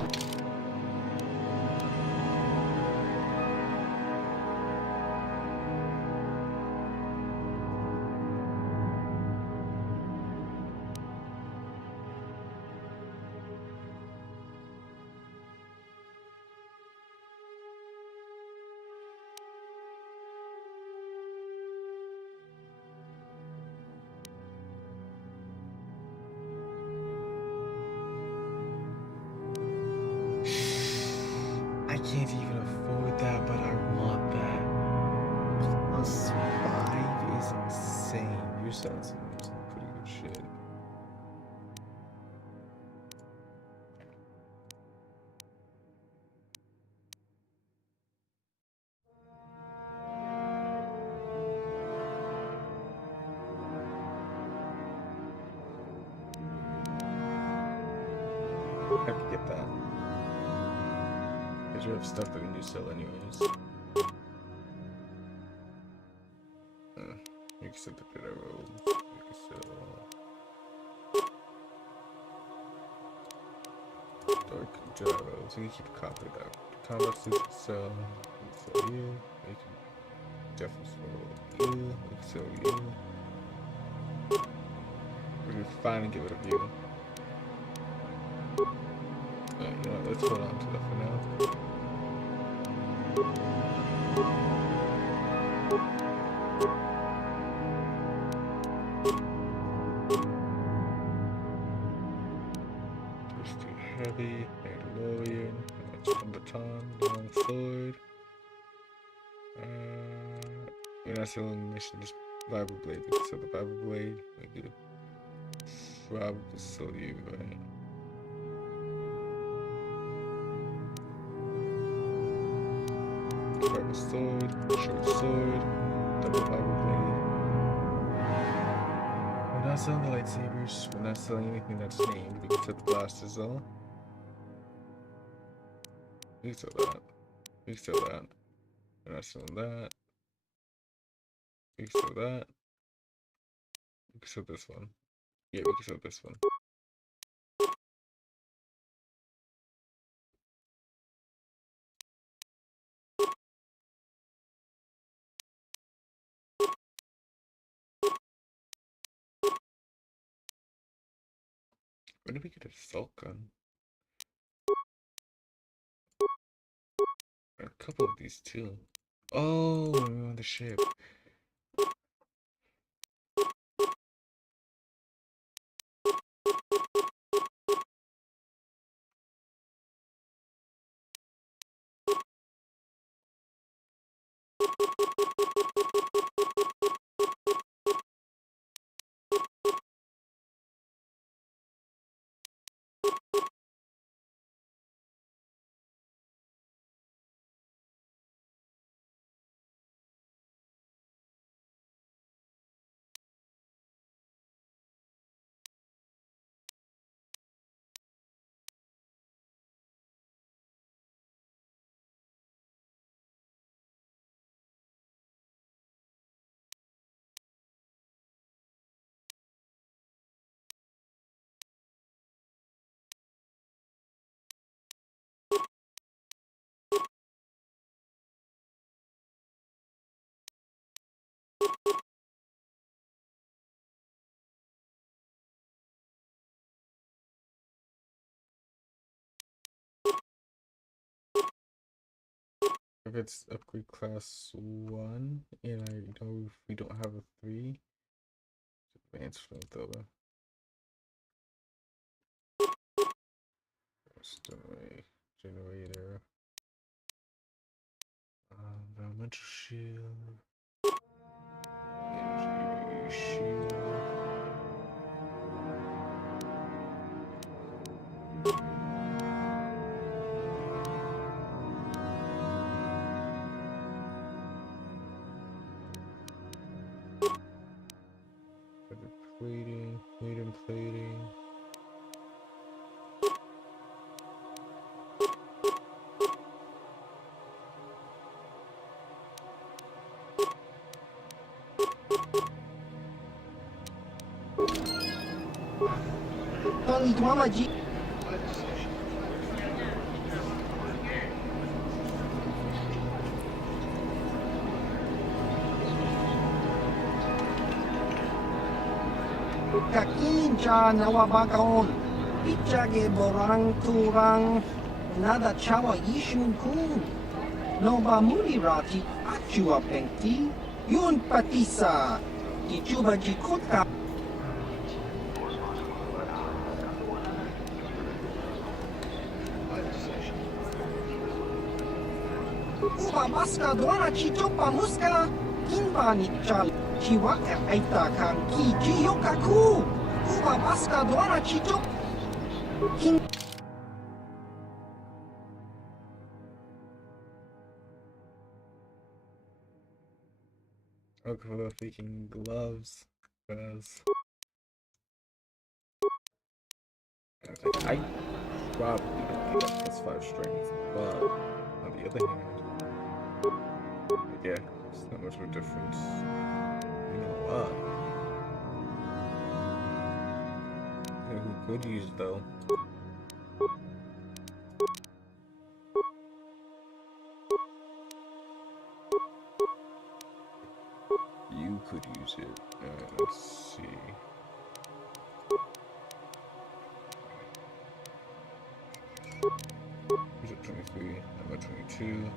I can't even afford that, but I want that. +5 is insane. You're selling some pretty good shit. I could get that. Because you have stuff that can do sell anyways. You can sell the glitter robe. You can sell dark gyro. So you can keep copper dark. Combat suit can sell. You can sell you. You can definitely sell you. You can sell you. We're gonna finally get rid of you. You know what, let's hold on to that for now. It's too heavy, Mandalorian, baton, long sword. We're not selling mission, just Bible Blade. We can sell the Bible Blade. We could probably sell you, right? Bible sword, short sword, double Bible Blade. We're not selling the lightsabers. We're not selling anything that's named. We can sell the blasters though. We can sell that. We can sell that. We're not selling that. We can sell that. We can sell this one. Yeah, we can sell this one. Where did we get a assault gun? A couple of these too. Oh, when we were on the ship. If it's upgrade class 1, and I know if we don't have a 3, advanced flamethrower. Generator. Environmental shield. Energy shield. Plating, medium plating. Tony Mamaji. Kakinja nawabakaon. Pichage borang turang. Nada chawa ishun kun. Nova mulirati achua penti. Yun patisa. Kichuba jikota. Uba maska doana chichopa muska. Kinba ni chal. Chiwaka aita kan ki jiyokaku. Uba maska doana chichop. Kin. Okay, for the freaking gloves, because I probably don't get up plus 5 strength, but on the other hand, yeah, it's not much of a difference. You know what? You know who could use though? You could use it. Let's see. He's at 23, I'm at 22.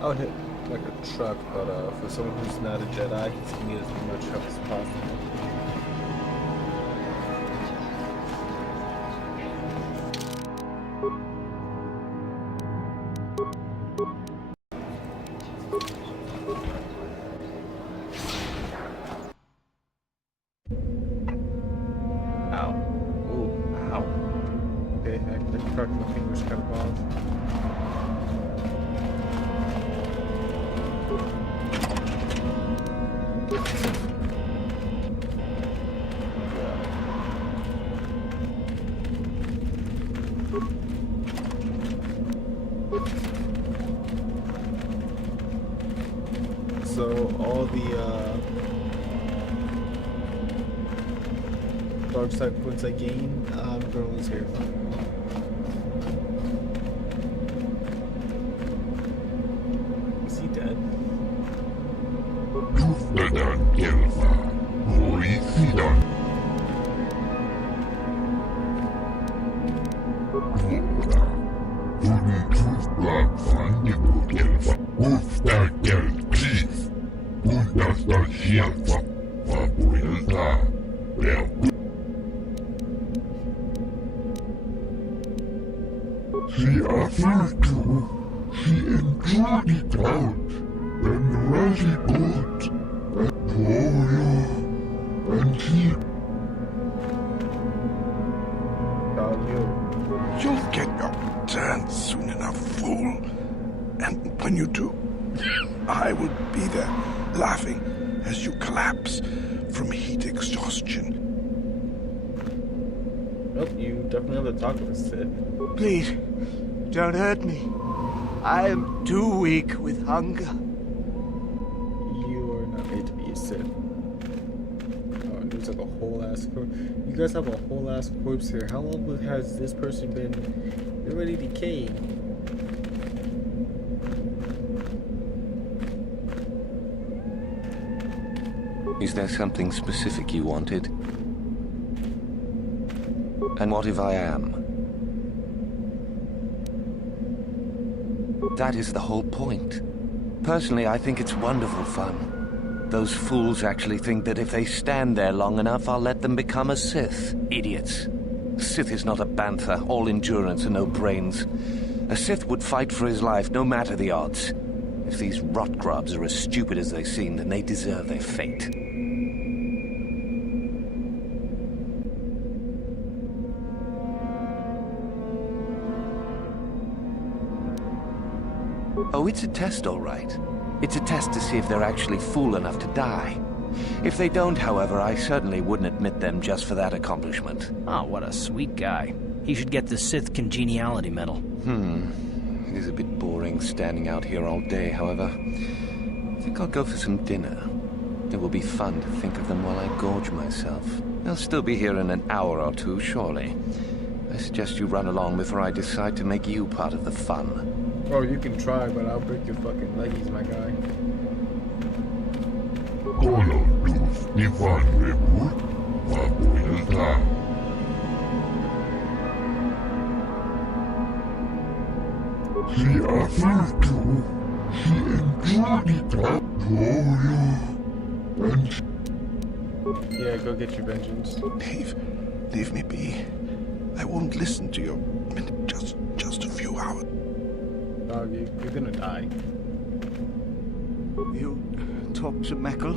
I'll hit like a truck, but for someone who's not a Jedi, he's gonna need as much help as possible. So all the dark side points I gain, I'm gonna lose here. Is he dead? She offered to, she enjoyed it out, and really good, and Gloria, and he... You'll get your turn soon enough, fool. And when you do, I will be there, laughing as you collapse from heat exhaustion. Nope, you definitely have to talk with Sid. Please, don't hurt me. I am too weak with hunger. You are not made to be a Sith. Oh, and there's like a whole ass corpse. You guys have a whole ass corpse here. How long has this person been already decayed? Is there something specific you wanted? And what if I am? That is the whole point. Personally, I think it's wonderful fun. Those fools actually think that if they stand there long enough, I'll let them become a Sith. Idiots. Sith is not a bantha, all endurance and no brains. A Sith would fight for his life, no matter the odds. If these rot grubs are as stupid as they seem, then they deserve their fate. Oh, it's a test, all right. It's a test to see if they're actually fool enough to die. If they don't, however, I certainly wouldn't admit them just for that accomplishment. Oh, what a sweet guy. He should get the Sith Congeniality Medal. It is a bit boring standing out here all day, however. I think I'll go for some dinner. It will be fun to think of them while I gorge myself. They'll still be here in an hour or two, surely. I suggest you run along before I decide to make you part of the fun. Oh, you can try, but I'll break your fucking leggies, my guy. Yeah, go get your vengeance. Dave, leave me be. I won't listen to you in just a few hours. Dog, you're gonna die. You talk to Meckle?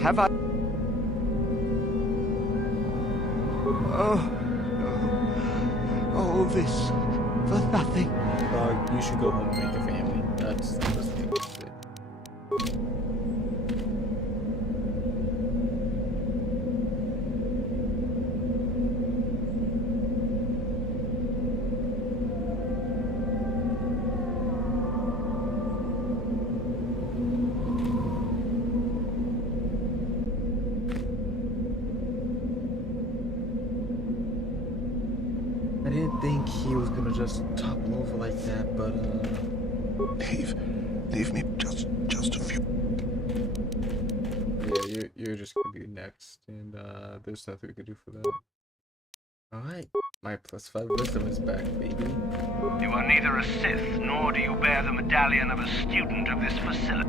Have I? Oh, no. All this for nothing. Dog, you should go home and make a family. That's the thing. I didn't think he was gonna just topple over like that, but Dave, leave me just a few. Yeah, you're just gonna be next, and there's nothing we can do for that. Alright, my +5 wisdom is back, baby. You are neither a Sith, nor do you bear the medallion of a student of this facility.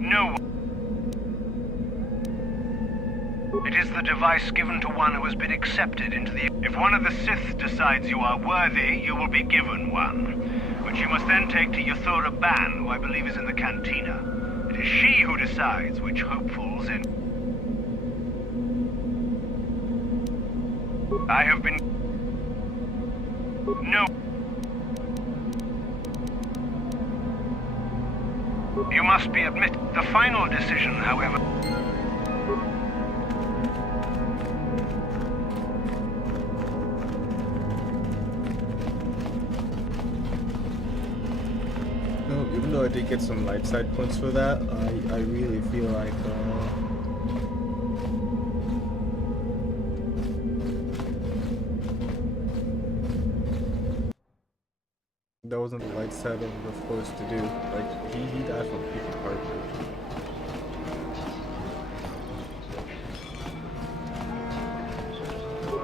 No. It is the device given to one who has been accepted into the... If one of the Sith decides you are worthy, you will be given one, which you must then take to Yothora Ban, who I believe is in the cantina. It is she who decides which hopefuls in... I have been... No. You must be admitted. The final decision, however... No, even though I did get some light side points for that, I really feel like that wasn't the light side that we were supposed to do. Like he died from picking cartridge.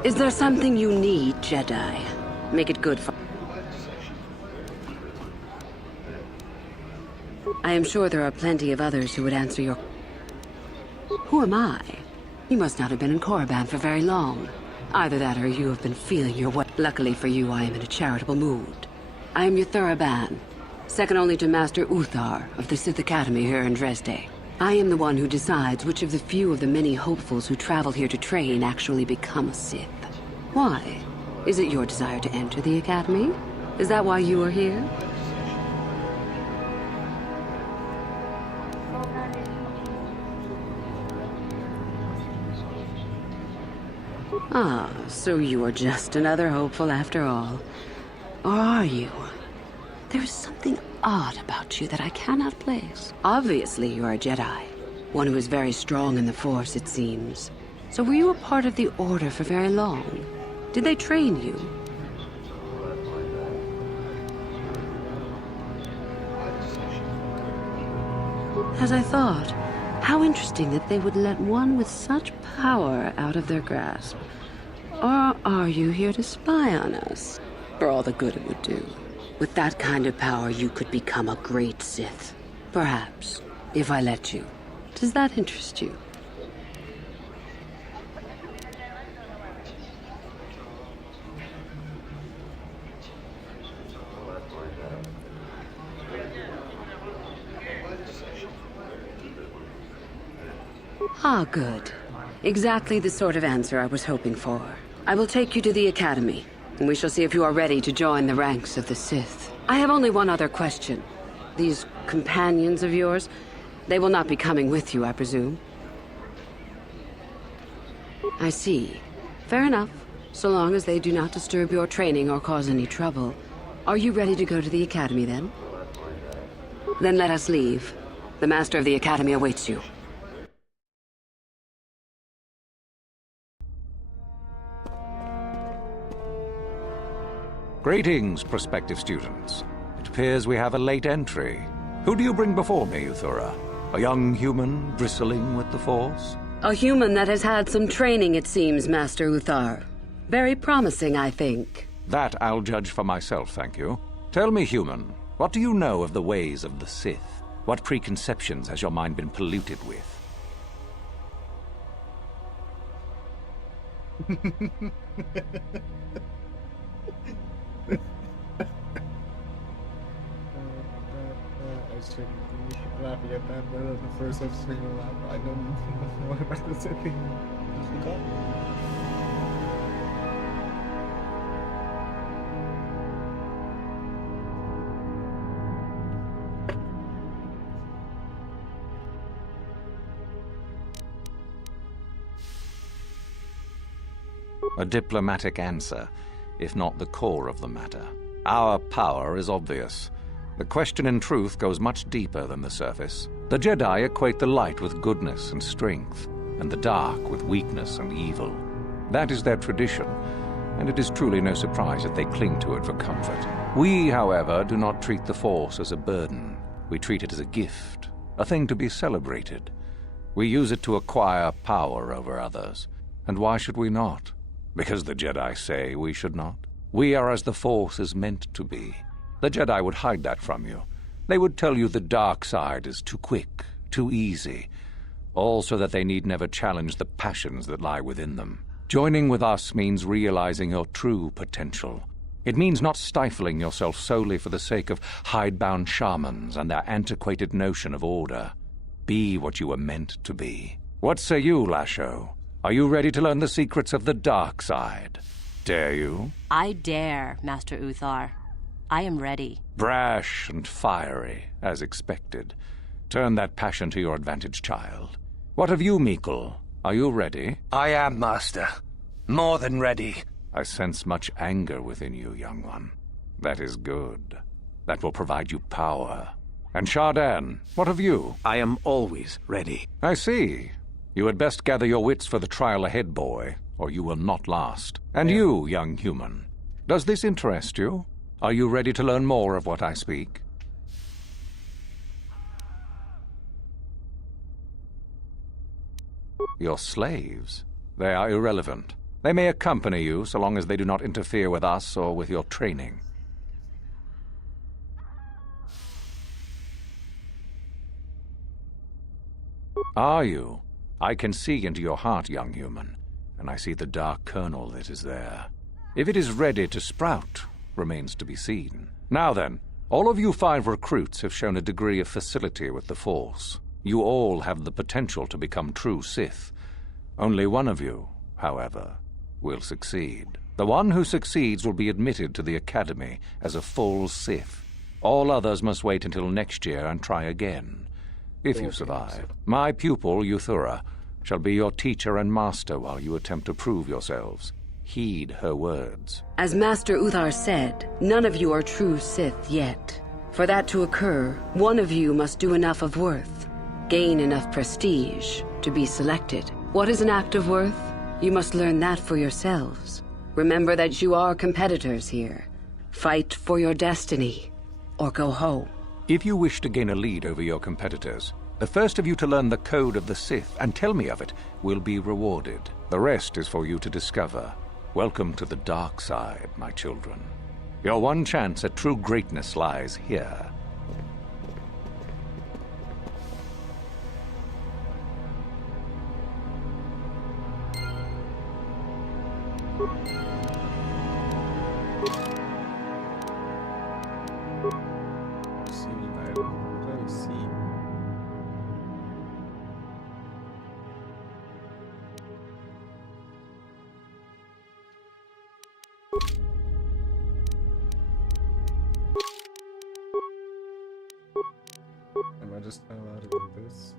Is there something you need, Jedi? Make it good for... I am sure there are plenty of others who would answer your... Who am I? You must not have been in Korriban for very long. Either that or you have been feeling your way. Luckily for you, I am in a charitable mood. I am Yothora Ban, second only to Master Uthar of the Sith Academy here in Dresde. I am the one who decides which of the few of the many hopefuls who travel here to train actually become a Sith. Why? Is it your desire to enter the Academy? Is that why you are here? Ah, so you are just another hopeful after all. Or are you? There is something odd about you that I cannot place. Obviously, you are a Jedi. One who is very strong in the Force, it seems. So were you a part of the Order for very long? Did they train you? As I thought, How interesting that they would let one with such power out of their grasp. Or are you here to spy on us? For all the good it would do. With that kind of power, you could become a great Sith. Perhaps, if I let you. Does that interest you? Ah, good. Exactly the sort of answer I was hoping for. I will take you to the Academy, and we shall see if you are ready to join the ranks of the Sith. I have only one other question. These companions of yours, they will not be coming with you, I presume? I see. Fair enough, so long as they do not disturb your training or cause any trouble. Are you ready to go to the Academy, then? Then let us leave. The Master of the Academy awaits you. Greetings, prospective students. It appears we have a late entry. Who do you bring before me, Uthura? A young human bristling with the Force? A human that has had some training, it seems, Master Uthar. Very promising, I think. That I'll judge for myself, thank you. Tell me, human, what do you know of the ways of the Sith? What preconceptions has your mind been polluted with? I shouldn't be laughing at that, but the first episode of laugh, I know what about the Sith thing. A diplomatic answer, if not the core of the matter. Our power is obvious. The question in truth goes much deeper than the surface. The Jedi equate the light with goodness and strength, and the dark with weakness and evil. That is their tradition, and it is truly no surprise that they cling to it for comfort. We, however, do not treat the Force as a burden. We treat it as a gift, a thing to be celebrated. We use it to acquire power over others. And why should we not? Because the Jedi say we should not. We are as the Force is meant to be. The Jedi would hide that from you. They would tell you the dark side is too quick, too easy, all so that they need never challenge the passions that lie within them. Joining with us means realizing your true potential. It means not stifling yourself solely for the sake of hidebound shamans and their antiquated notion of order. Be what you were meant to be. What say you, Lasho? Are you ready to learn the secrets of the dark side? Dare you? I dare, Master Uthar. I am ready. Brash and fiery, as expected. Turn that passion to your advantage, child. What of you, Mikkel? Are you ready? I am, Master. More than ready. I sense much anger within you, young one. That is good. That will provide you power. And Shardan, what of you? I am always ready. I see. You had best gather your wits for the trial ahead, boy, or you will not last. And you, young human, does this interest you? Are you ready to learn more of what I speak? Your slaves? They are irrelevant. They may accompany you so long as they do not interfere with us or with your training. Are you? I can see into your heart, young human, and I see the dark kernel that is there. If it is ready to sprout, remains to be seen. Now then, all of you 5 recruits have shown a degree of facility with the Force. You all have the potential to become true Sith. Only one of you, however, will succeed. The one who succeeds will be admitted to the Academy as a full Sith. All others must wait until next year and try again, if you survive. My pupil, Uthura, shall be your teacher and master while you attempt to prove yourselves. Heed her words. As Master Uthar said, none of you are true Sith yet. For that to occur, one of you must do enough of worth, gain enough prestige, to be selected. What is an act of worth? You must learn that for yourselves. Remember that you are competitors here. Fight for your destiny, or go home. If you wish to gain a lead over your competitors, The first of you to learn the code of the Sith and tell me of it will be rewarded. The rest is for you to discover. Welcome to the dark side, my children. Your one chance at true greatness lies here. Am I just not allowed to do this?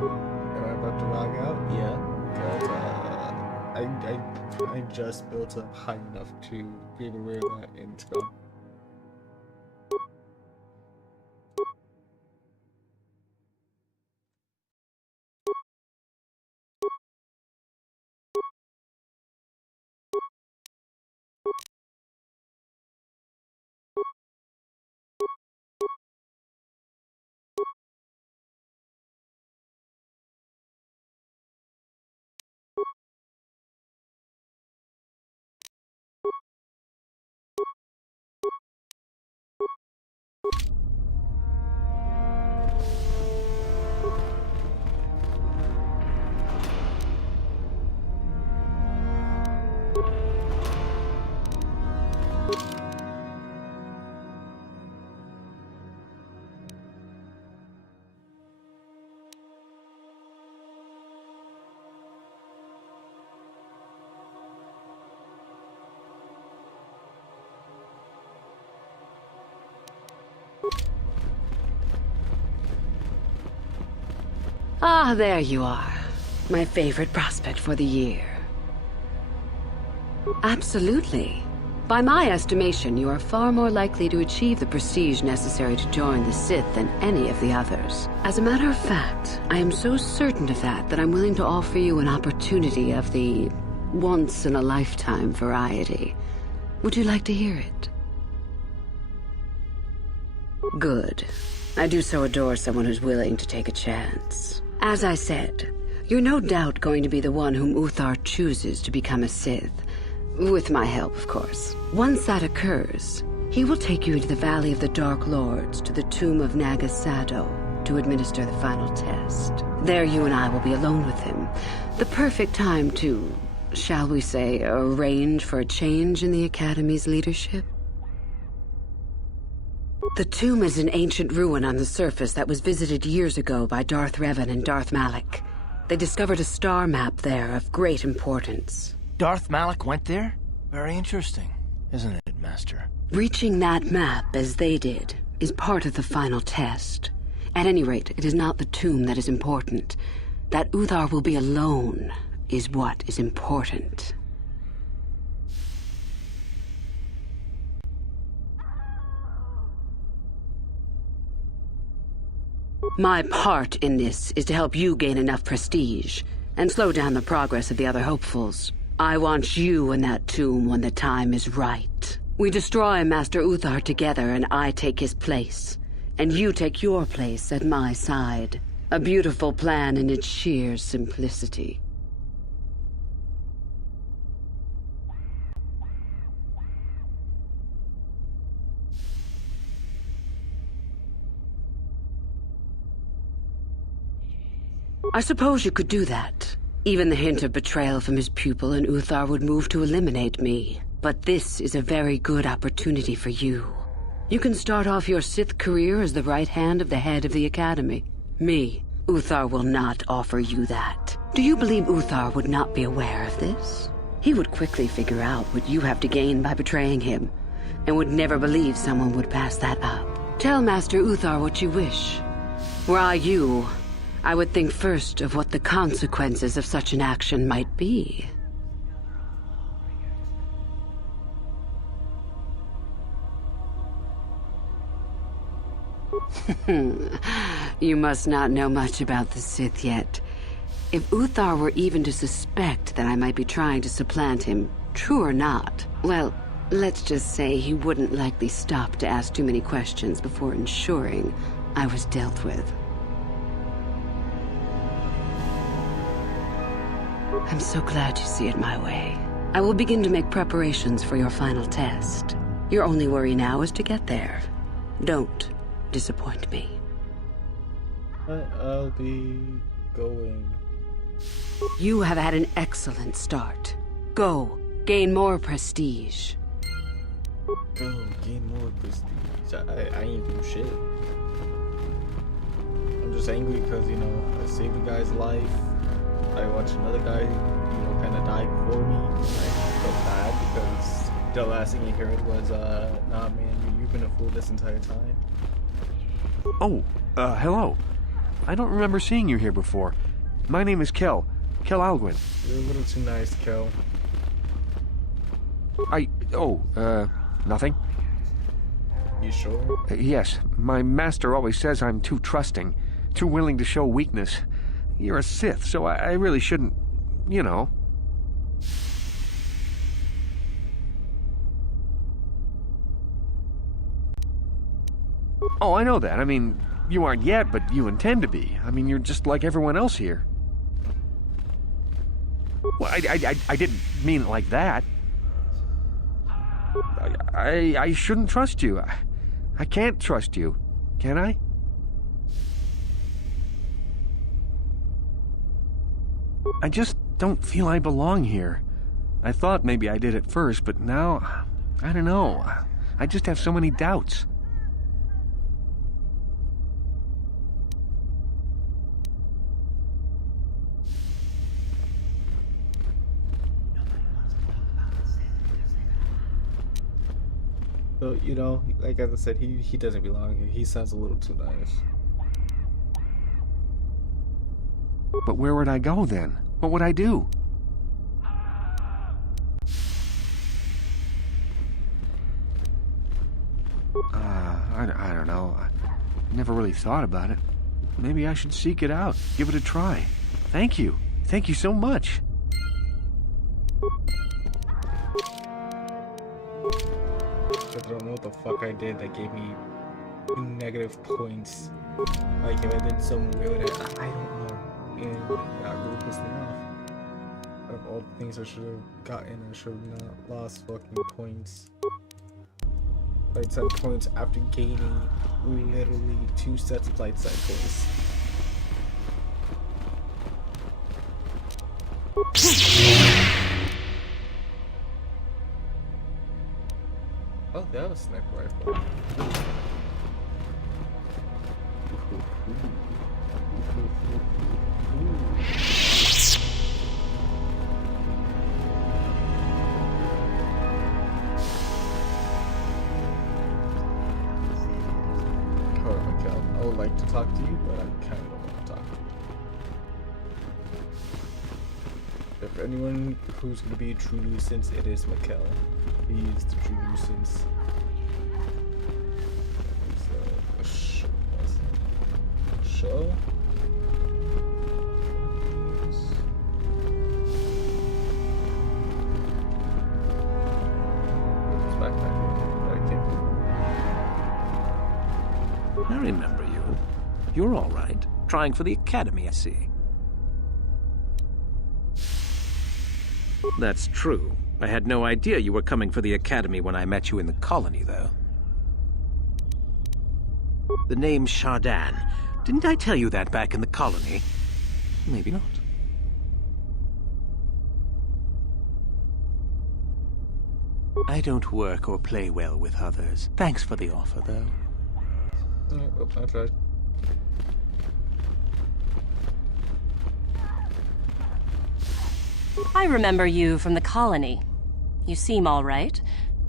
Am I about to log out? Yeah, but I just built up high enough to be able to wear that income. Ah, there you are. My favorite prospect for the year. Absolutely. By my estimation, you are far more likely to achieve the prestige necessary to join the Sith than any of the others. As a matter of fact, I am so certain of that I'm willing to offer you an opportunity of the once-in-a-lifetime variety. Would you like to hear it? Good. I do so adore someone who's willing to take a chance. As I said, you're no doubt going to be the one whom Uthar chooses to become a Sith. With my help, of course. Once that occurs, he will take you into the Valley of the Dark Lords to the tomb of Nagasado to administer the final test. There you and I will be alone with him. The perfect time to, shall we say, arrange for a change in the Academy's leadership. The tomb is an ancient ruin on the surface that was visited years ago by Darth Revan and Darth Malak. They discovered a star map there of great importance. Darth Malak went there? Very interesting, isn't it, Master? Reaching that map, as they did, is part of the final test. At any rate, it is not the tomb that is important. That Uthar will be alone is what is important. My part in this is to help you gain enough prestige and slow down the progress of the other hopefuls. I want you in that tomb when the time is right. We destroy Master Uthar together and I take his place. And you take your place at my side. A beautiful plan in its sheer simplicity. I suppose you could do that. Even the hint of betrayal from his pupil and Uthar would move to eliminate me. But this is a very good opportunity for you. You can start off your Sith career as the right hand of the head of the Academy. Me, Uthar will not offer you that. Do you believe Uthar would not be aware of this? He would quickly figure out what you have to gain by betraying him, and would never believe someone would pass that up. Tell Master Uthar what you wish. Were I you, I would think first of what the consequences of such an action might be. You must not know much about the Sith yet. If Uthar were even to suspect that I might be trying to supplant him, True or not? Well, let's just say he wouldn't likely stop to ask too many questions before ensuring I was dealt with. I'm so glad you see it my way. I will begin to make preparations for your final test. Your only worry now is to get there. Don't disappoint me. I'll be going. You have had an excellent start. Go, gain more prestige. Go, gain more prestige. I ain't do shit. I'm just angry because, you know, I saved a guy's life. I watched another guy, kind of die before me. I felt bad because the last thing he heard was, nah man, you've been a fool this entire time. Oh, hello. I don't remember seeing you here before. My name is Kel Alguin. You're a little too nice, Kel. Nothing? You sure? Yes, my master always says I'm too trusting, too willing to show weakness. You're a Sith, so I really shouldn't, you know. Oh, I know that. I mean, you aren't yet, but you intend to be. I mean, you're just like everyone else here. Well, I didn't mean it like that. I shouldn't trust you. I can't trust you. Can I? I just don't feel I belong here. I thought maybe I did at first, but now, I don't know. I just have so many doubts. So, you know, like as I said, he doesn't belong here. He sounds a little too nice. But where would I go then? What would I do? I don't know. I never really thought about it. Maybe I should seek it out, give it a try. Thank you. Thank you so much. I don't know what the fuck I did that gave me negative points. Like if I did some weird, I don't know. And that really pissed me off. Out of all the things I should have gotten, I should have not lost fucking points. Light side points after gaining literally 2 sets of light side points. Oh, that was a sniper rifle. I would like to talk to you, but I kind of don't want to talk to you. If anyone who's going to be a true nuisance, it is Mikkel. He is the true nuisance. Show? It's back here. I remember you. You're all right. Trying for the academy, I see. That's true. I had no idea you were coming for the academy when I met you in the colony, though. The name's Shardan. Didn't I tell you that back in the colony? Maybe not. I don't work or play well with others. Thanks for the offer, though. Oops, I tried. I remember you from the colony. You seem all right,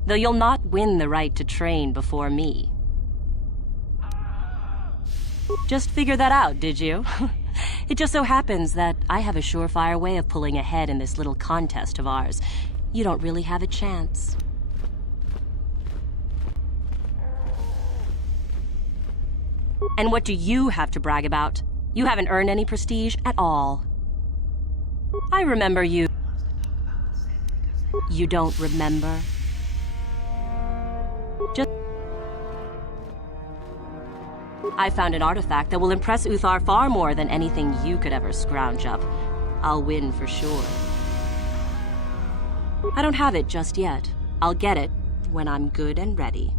though you'll not win the right to train before me. Just figured that out, did you? It just so happens that I have a surefire way of pulling ahead in this little contest of ours. You don't really have a chance. And what do you have to brag about? You haven't earned any prestige at all. I remember you. You don't remember? I found an artifact that will impress Uthar far more than anything you could ever scrounge up. I'll win for sure. I don't have it just yet. I'll get it when I'm good and ready.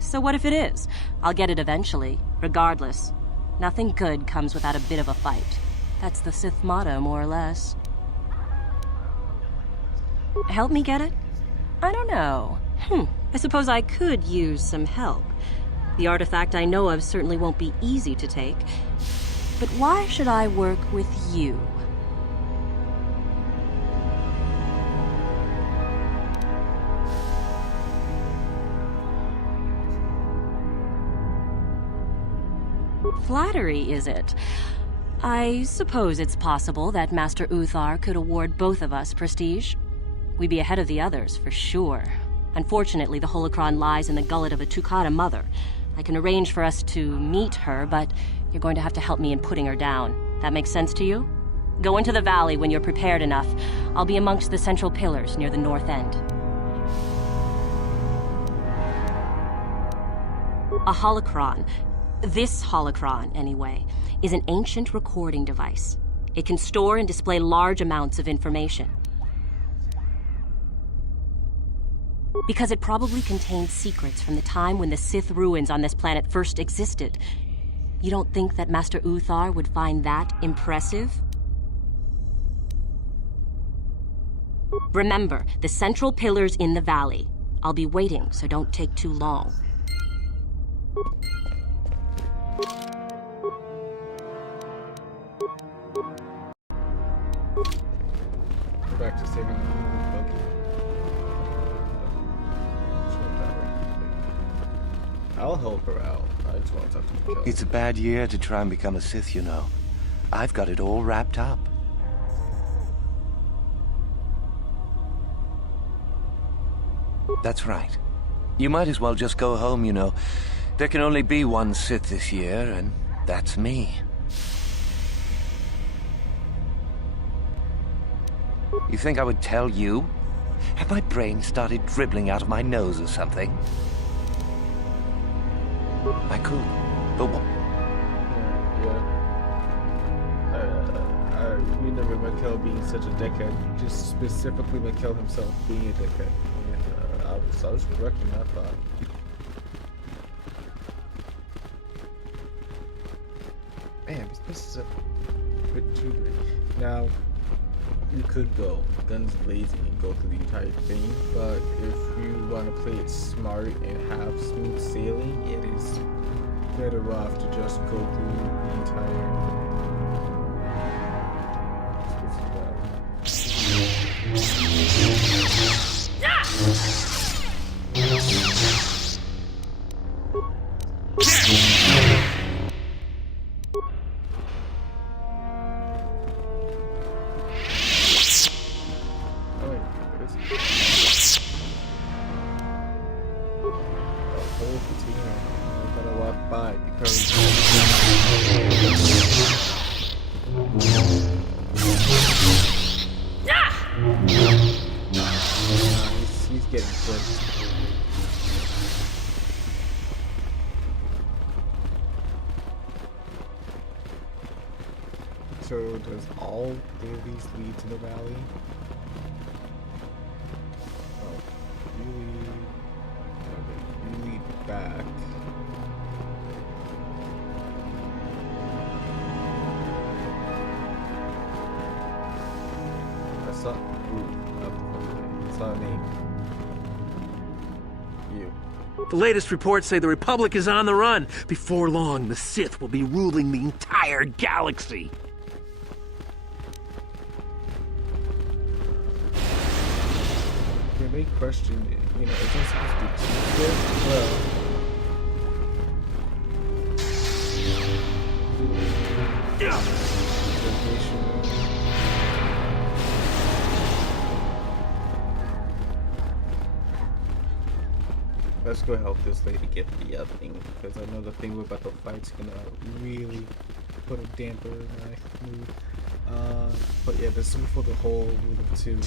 So what if it is? I'll get it eventually, regardless. Nothing good comes without a bit of a fight. That's the Sith motto, more or less. Help me get it? I don't know. I suppose I could use some help. The artifact I know of certainly won't be easy to take. But why should I work with you? Flattery, is it? I suppose it's possible that Master Uthar could award both of us prestige. We'd be ahead of the others, for sure. Unfortunately, the holocron lies in the gullet of a Tukata mother. I can arrange for us to meet her, but you're going to have to help me in putting her down. That makes sense to you? Go into the valley when you're prepared enough. I'll be amongst the central pillars near the north end. A holocron. This holocron, anyway, is an ancient recording device. It can store and display large amounts of information. Because it probably contains secrets from the time when the Sith ruins on this planet first existed. You don't think that Master Uthar would find that impressive? Remember, the central pillar's in the valley. I'll be waiting, so don't take too long. Back to saving Bucky. I'll help her out. I just want to talk to Mikkel. It's a bad year to try and become a Sith, you know. I've got it all wrapped up. That's right. You might as well just go home, you know. There can only be one Sith this year, and that's me. You think I would tell you? Have my brain started dribbling out of my nose or something? I could, but what? We never Mikkel being such a dickhead. Just specifically Mikkel himself being a dickhead. And, I was correcting that thought. Man, this is a bit too great. Now, you could go guns blazing and go through the entire thing, but if you want to play it smart and have smooth sailing, it is better off to just go through the entire. He's getting flipped. So does all three of these lead to the valley? Oh, you lead back. That's not it's not a name. You. The latest reports say the Republic is on the run. Before long, the Sith will be ruling the entire galaxy. You may question, you know, it's not supposed to be too good. Well, let's go help this lady get the other thing, because I know the thing we're about to fight's gonna really put a damper in my mood. But yeah, this is for the whole room too.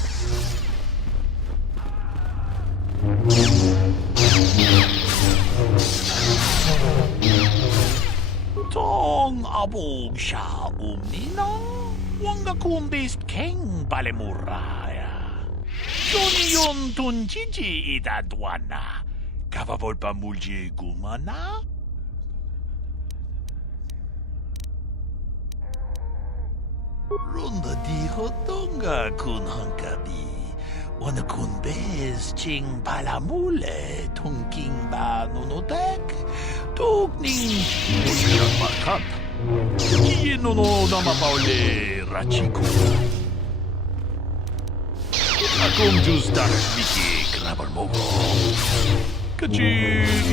Tong abog siya umninang wanga kumbis keng balemuraya. Yun tunjiji idadwana. Kapapol pa mulji gumana? Runda dijo tonga kun hangkabi. Wana kun bez ching palamule tungking ba nunotek. Tukning musyang makat. Kino no namapaule rachiko. Akong jus darat miki krabar mogo. Kachi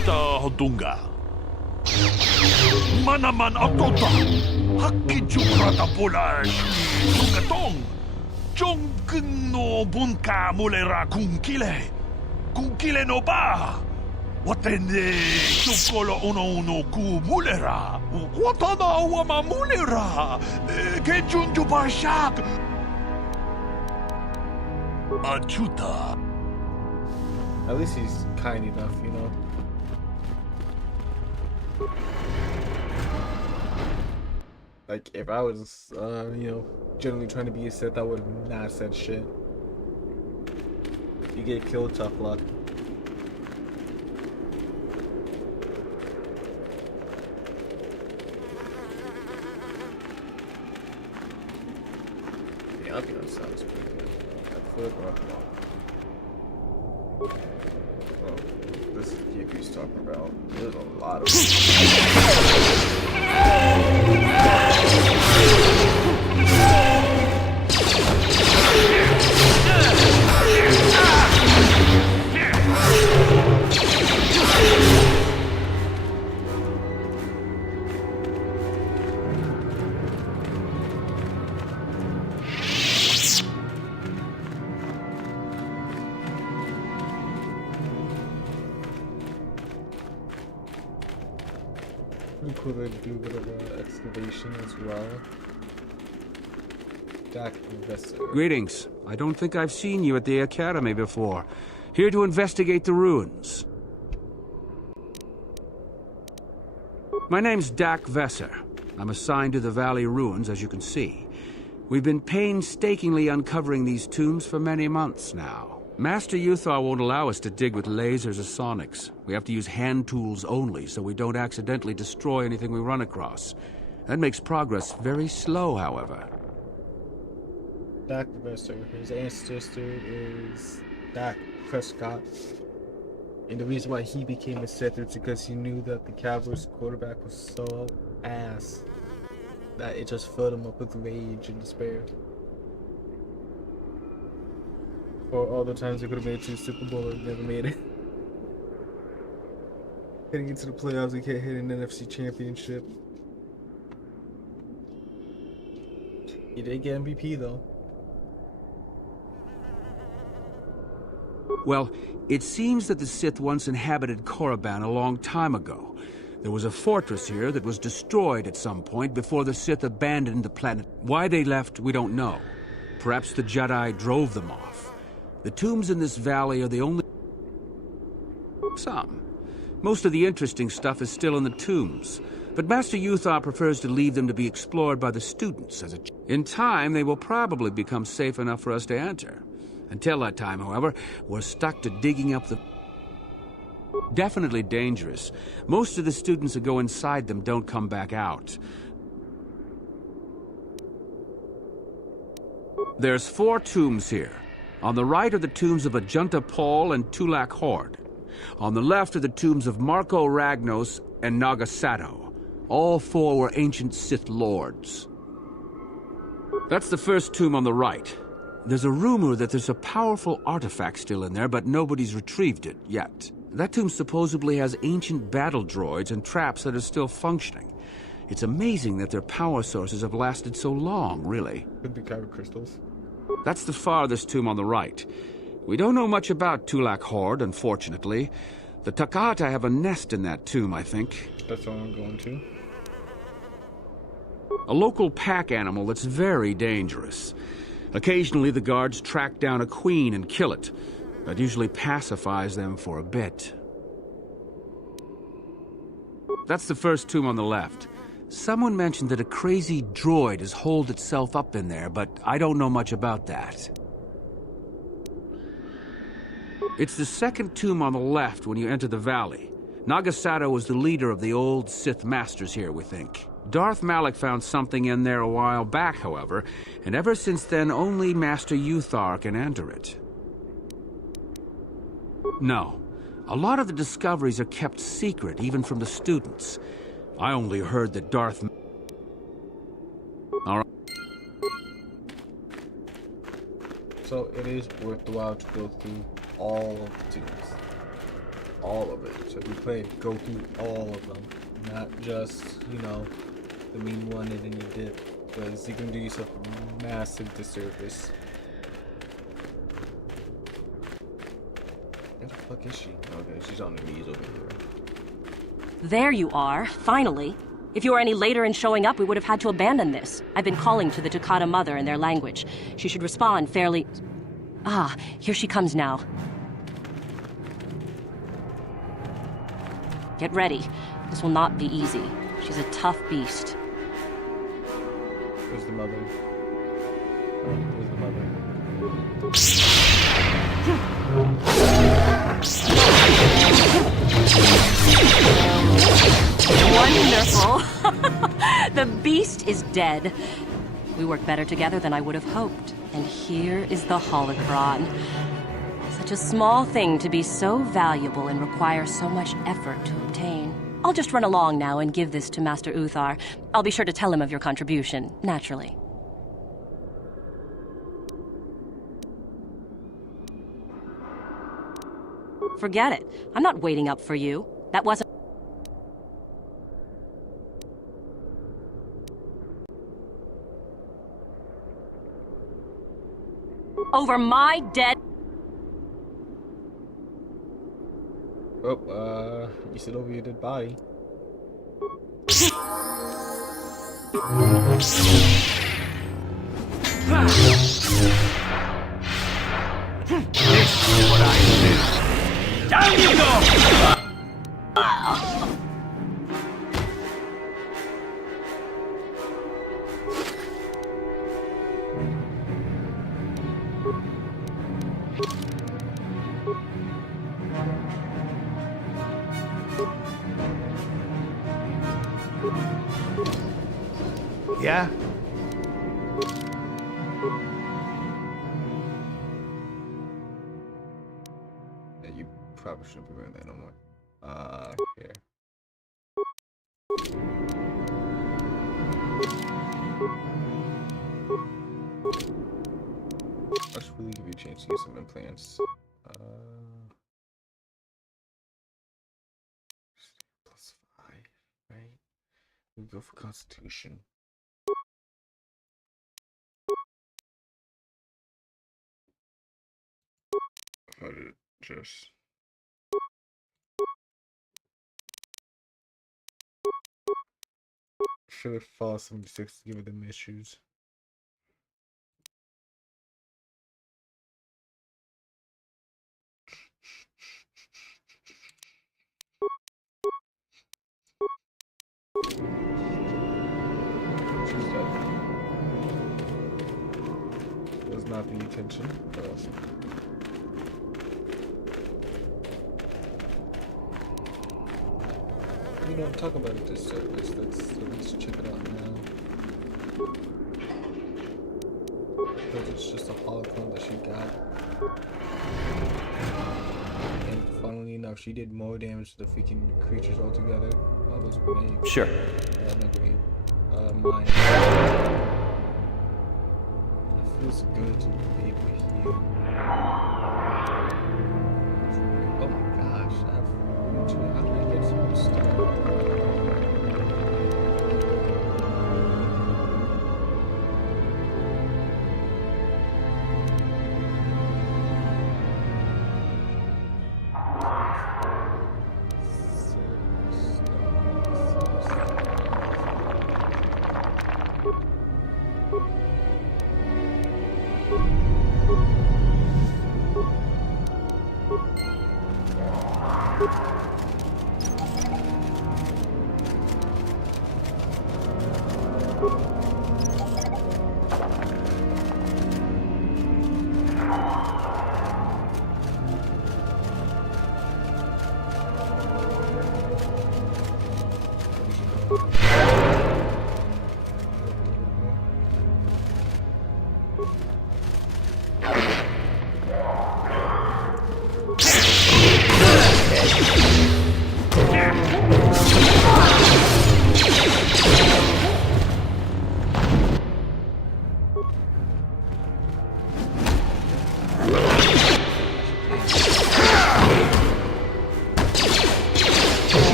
ita hodunga. Manaman atota. Hakki jukrata pula tungatong. Jong no bunka mulera kungkile. Kungkile no ba. Watende chukolo uno ku mulera. Watana wama mulera. Kejunju bashak. Achuta. At least he's kind enough, you know. Like, if I was, you know, generally trying to be a Sith, I would have not said shit. You get killed, tough luck. Yeah, I'll be on sounds pretty good. Oh, this is the he's talking about. There's a lot of pretty cool to do a bit of excavation as well. Dak Vesser. Greetings. I don't think I've seen you at the Academy before. Here to investigate the ruins. My name's Dak Vesser. I'm assigned to the Valley Ruins, as you can see. We've been painstakingly uncovering these tombs for many months now. Master Uthar won't allow us to dig with lasers or sonics. We have to use hand tools only, so we don't accidentally destroy anything we run across. That makes progress very slow, however. Dak Vesser. His ancestor is Dak Prescott. And the reason why he became a Sith is because he knew that the Cavalry's quarterback was so ass that it just filled him up with rage and despair. For all the times they could have made it to the Super Bowl and never made it. Getting into the playoffs, they can't hit an NFC championship. He did get MVP though. Well, it seems that the Sith once inhabited Korriban a long time ago. There was a fortress here that was destroyed at some point before the Sith abandoned the planet. Why they left, we don't know. Perhaps the Jedi drove them off. The tombs in this valley are the only... Some. Most of the interesting stuff is still in the tombs, but Master Uthar prefers to leave them to be explored by the students as a... In time, they will probably become safe enough for us to enter. Until that time, however, we're stuck to digging up the... Definitely dangerous. Most of the students who go inside them don't come back out. There's 4 tombs here. On the right are the tombs of Ajunta Paul and Tulak Horde. On the left are the tombs of Marco Ragnos and Nagasato. All 4 were ancient Sith lords. That's the first tomb on the right. There's a rumor that there's a powerful artifact still in there, but nobody's retrieved it yet. That tomb supposedly has ancient battle droids and traps that are still functioning. It's amazing that their power sources have lasted so long, really. Could be kyber crystals. That's the farthest tomb on the right. We don't know much about Tulak Horde, unfortunately. The Takata have a nest in that tomb, I think. That's all I'm going to. A local pack animal that's very dangerous. Occasionally the guards track down a queen and kill it. That usually pacifies them for a bit. That's the first tomb on the left. Someone mentioned that a crazy droid has holed itself up in there, but I don't know much about that. It's the second tomb on the left when you enter the valley. Nagasato was the leader of the old Sith Masters here, we think. Darth Malak found something in there a while back, however, and ever since then only Master Uthar can enter it. No. A lot of the discoveries are kept secret, even from the students. I only heard that Darth... All right. So it is worthwhile to go through all of the tombs. All of it. So if you play it, go through all of them. Not just, you know, the main one and then you dip. Because you can do yourself a massive disservice. Where the fuck is she? Okay, she's on her knees over here. There you are, finally. If you were any later in showing up, we would have had to abandon this. I've been calling to the Takata mother in their language. She should respond fairly... Ah, here she comes now. Get ready. This will not be easy. She's a tough beast. Where's the mother? Where's the mother? Wonderful! The beast is dead. We work better together than I would have hoped. And here is the holocron. Such a small thing to be so valuable and require so much effort to obtain. I'll just run along now and give this to Master Uthar. I'll be sure to tell him of your contribution, naturally. Forget it. I'm not waiting up for you. That wasn't... Over my dead... Oh, you said over your dead body. This is what I do. Down you go! Yeah? Yeah, you probably shouldn't be wearing that no more. Here. Let's really give you a chance to get some implants. +5, right? We go for Constitution. How did it just... Should have fallen 76 to give them issues. She's dead. Was not the intention, but we don't talk about it this service. Let's at least check it out now. Because it's just a holocron that she got. And funnily enough, she did more damage to the freaking creatures altogether. Oh, those grenades. Sure. Not grenade. Mine. It feels good to be able to heal. Oh my gosh, how do I get so much stuff?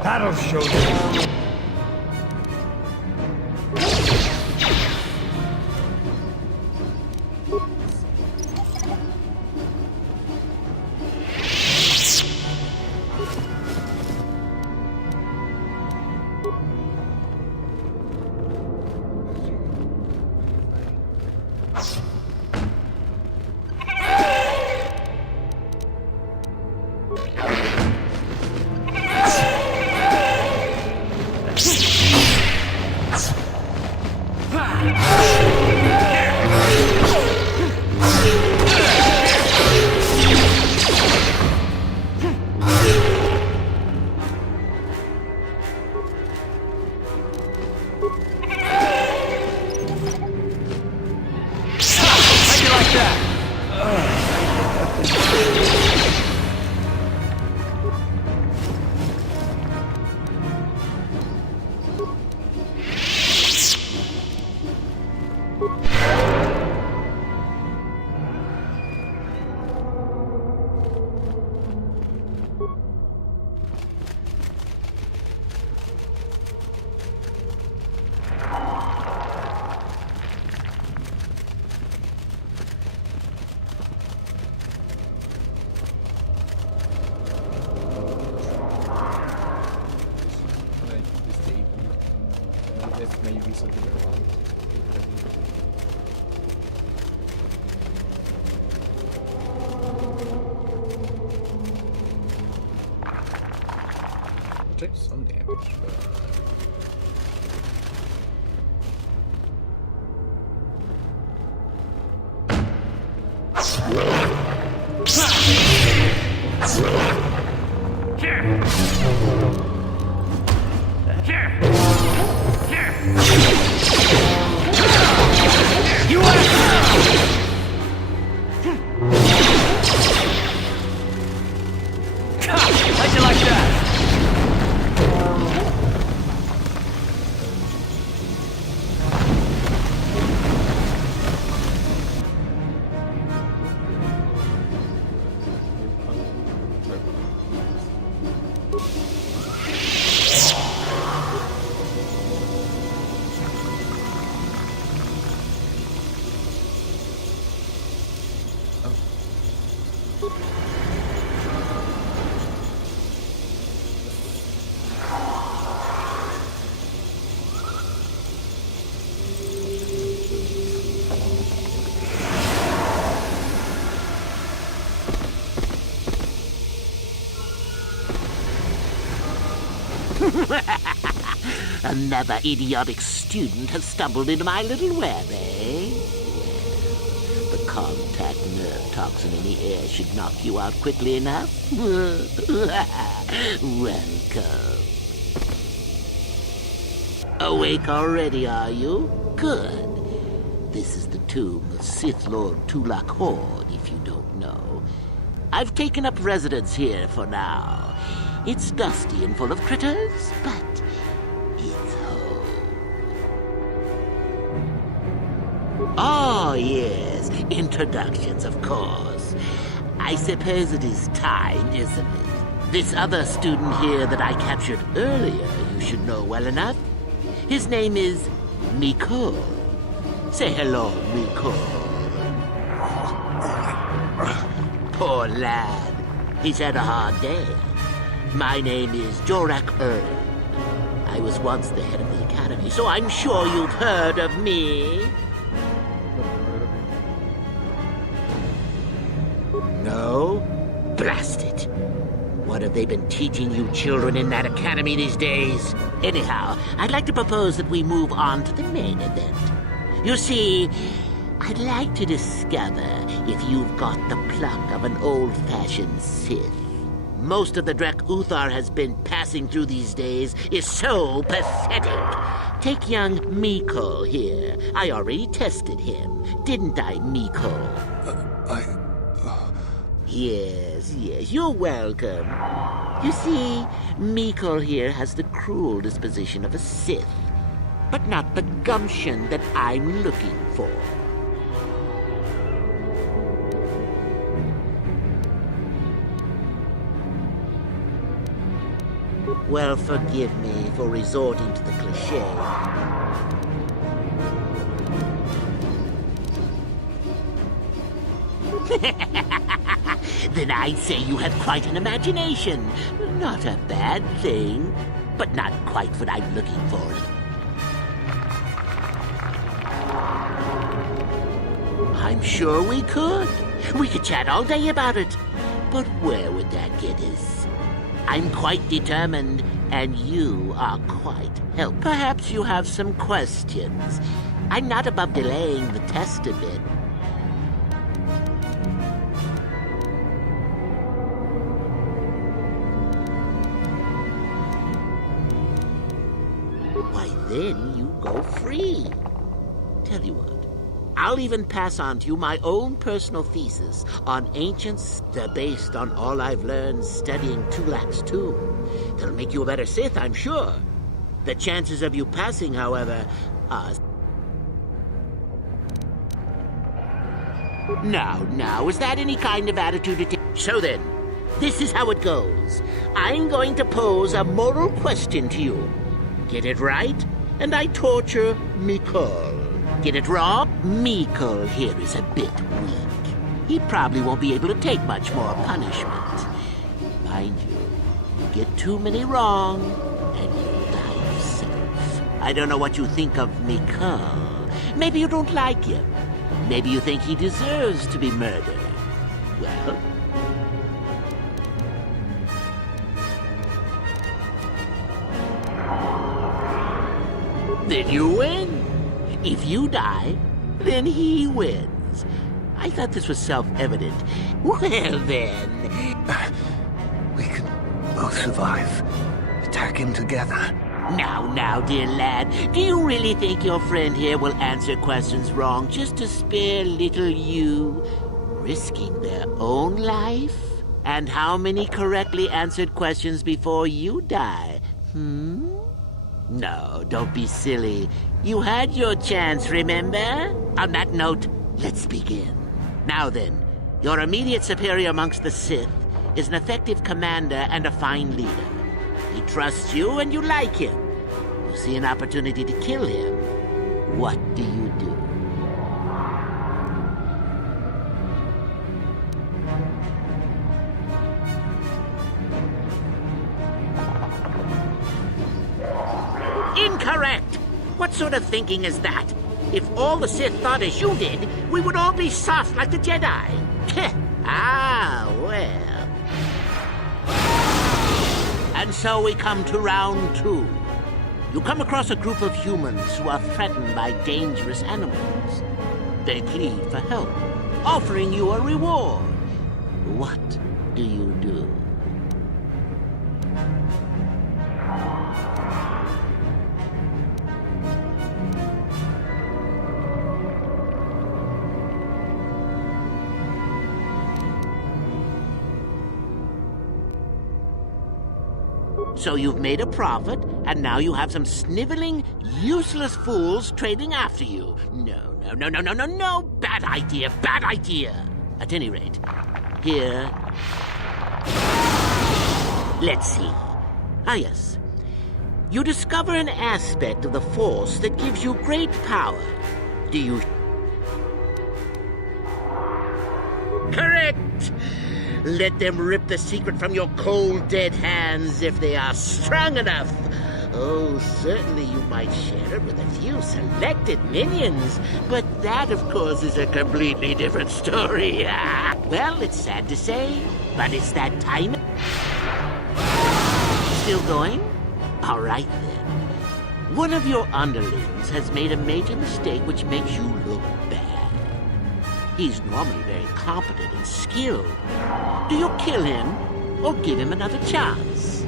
That'll show you. Maybe something wrong. Take some damage, How'd you like that? Another idiotic student has stumbled into my little web, eh? The contact nerve toxin in the air should knock you out quickly enough. Welcome. Awake already, are you? Good. This is the tomb of Sith Lord Tulak Horde, if you don't know. I've taken up residence here for now. It's dusty and full of critters, but it's home. Oh, yes, introductions, of course. I suppose it is time, isn't it? This other student here that I captured earlier, you should know well enough. His name is Miko. Say hello, Miko. Poor lad. He's had a hard day. My name is Jorak Erd. I was once the head of the academy, so I'm sure you've heard of me. Blast it. What have they been teaching you children in that academy these days? Anyhow, I'd like to propose that we move on to the main event. You see, I'd like to discover if you've got the pluck of an old-fashioned Sith. Most of the Drek Uthar has been passing through these days is so pathetic. Take young Mikol here. I already tested him, didn't I, Mikol? Yes, you're welcome. You see, Mikol here has the cruel disposition of a Sith, but not the gumption that I'm looking for. Well, forgive me for resorting to the cliché. Then I'd say you have quite an imagination. Not a bad thing, but not quite what I'm looking for. I'm sure we could. We could chat all day about it. But where would that get us? I'm quite determined, and you are quite helpful. Perhaps you have some questions. I'm not above delaying the test a bit. Why, then you go free. Tell you what, I'll even pass on to you my own personal thesis on ancients. They're based on all I've learned studying Tulak's tomb. That'll make you a better Sith, I'm sure. The chances of you passing, however, are... Now, is that any kind of attitude to take? So then, this is how it goes. I'm going to pose a moral question to you. Get it right, and I torture Mikol. Get it wrong? Mikol here is a bit weak. He probably won't be able to take much more punishment. Mind you, get too many wrong, and you'll die yourself. I don't know what you think of Mikol. Maybe you don't like him. Maybe you think he deserves to be murdered. Well... then you win. If you die, then he wins. I thought this was self-evident. Well, then... we can both survive. Attack him together. Now, dear lad, do you really think your friend here will answer questions wrong just to spare little you, risking their own life? And how many correctly answered questions before you die? No, don't be silly. You had your chance, remember? On that note, let's begin. Now then, your immediate superior amongst the Sith is an effective commander and a fine leader. He trusts you and you like him. You see an opportunity to kill him. What do you do? Incorrect! What sort of thinking is that? If all the Sith thought as you did, we would all be soft like the Jedi. Well. And so we come to round 2. You come across a group of humans who are threatened by dangerous animals. They plead for help, offering you a reward. What do you do? So you've made a profit, and now you have some sniveling, useless fools trading after you. No. Bad idea. At any rate, here... let's see. Ah, yes. You discover an aspect of the Force that gives you great power. Do you... Correct! Let them rip the secret from your cold, dead hands if they are strong enough. Oh, certainly you might share it with a few selected minions, but that, of course, is a completely different story. Well, it's sad to say, But it's that time. Still going? All right then. One of your underlings has made a major mistake which makes you look bad. He's normally very competent and skilled. Do you kill him or give him another chance?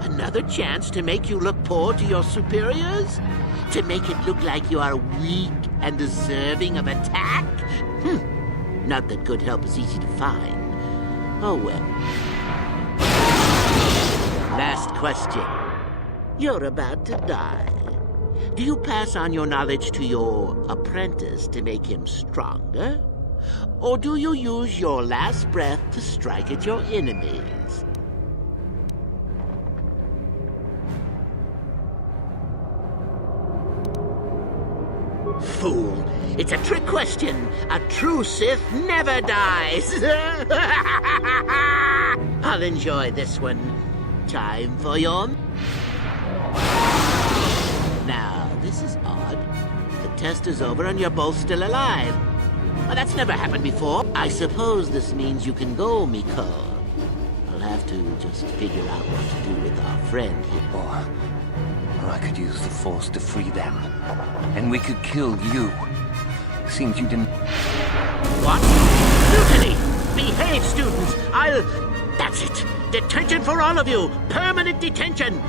Another chance to make you look poor to your superiors? To make it look like you are weak and deserving of attack? Not that good help is easy to find. Oh well. Last question. You're about to die. Do you pass on your knowledge to your apprentice to make him stronger? Or do you use your last breath to strike at your enemies? Fool! It's a trick question! A true Sith never dies! I'll enjoy this one. Time for your... Now, this is odd. The test is over and you're both still alive. Well, that's never happened before. I suppose this means you can go, Miko. I'll have to just figure out what to do with our friend here. Or I could use the Force to free them. And we could kill you. Seems you didn't... What? Mutiny! Behave, students! That's it! Detention for all of you! Permanent detention!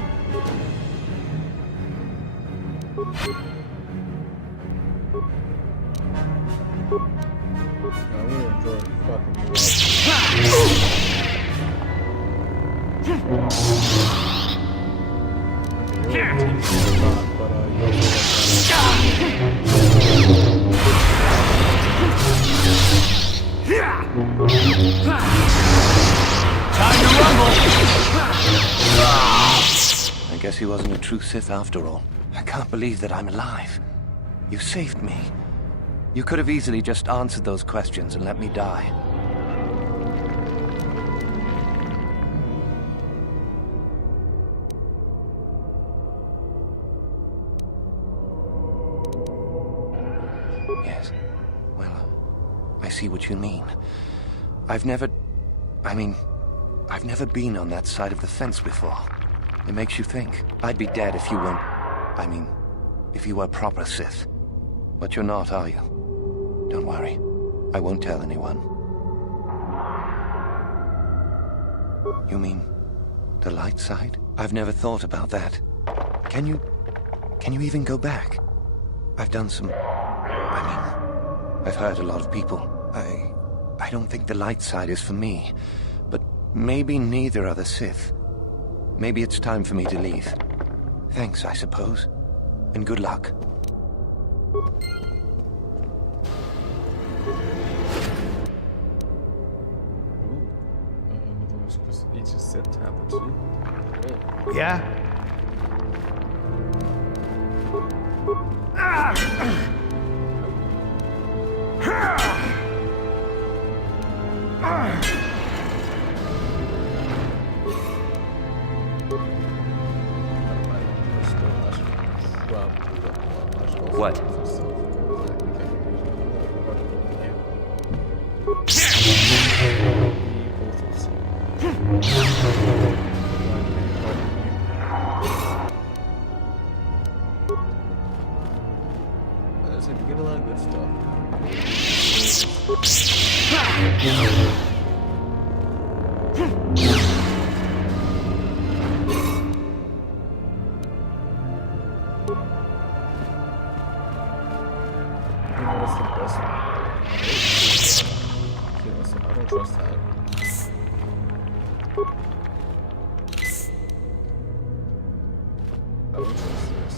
I guess he wasn't a true Sith after all. I can't believe that I'm alive. You saved me. You could have easily just answered those questions and let me die. Yes. Well, I see what you mean. I've never been on that side of the fence before. It makes you think. I'd be dead if you weren't... if you were proper Sith. But you're not, are you? Don't worry. I won't tell anyone. You mean the light side? I've never thought about that. Can you even go back? I've done some... I've hurt a lot of people. I don't think the light side is for me. But maybe neither are the Sith. Maybe it's time for me to leave. Thanks, I suppose. And good luck. Yeah? What? So we get a lot of good stuff. What's the best one? Okay, listen, I don't trust that. I don't trust this.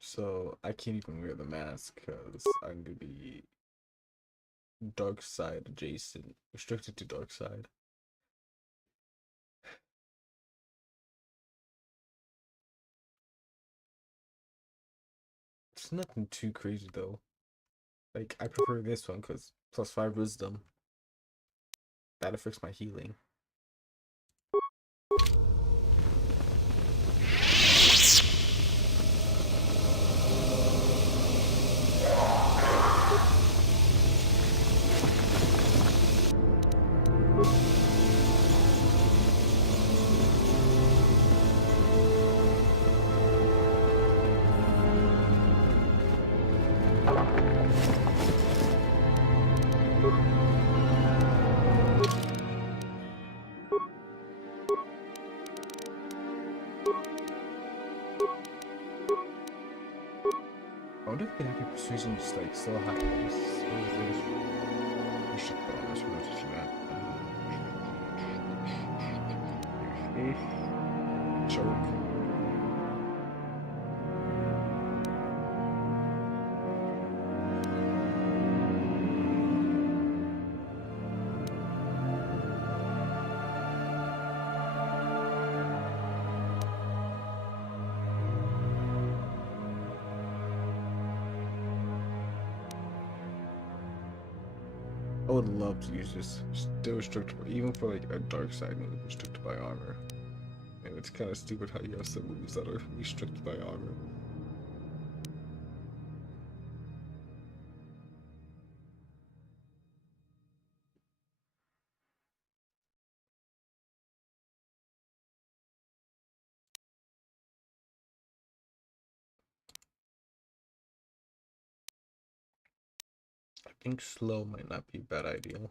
So I can't even wear the mask because I'm gonna be dark side adjacent, restricted to dark side. It's nothing too crazy though. Like I prefer this one because +5 wisdom. That affects my healing. reason just like so high. Choke. I would love to use this. Still restricted, even for like a dark side move, restricted by armor. And it's kind of stupid how you have some moves that are restricted by armor. I think slow might not be a bad idea.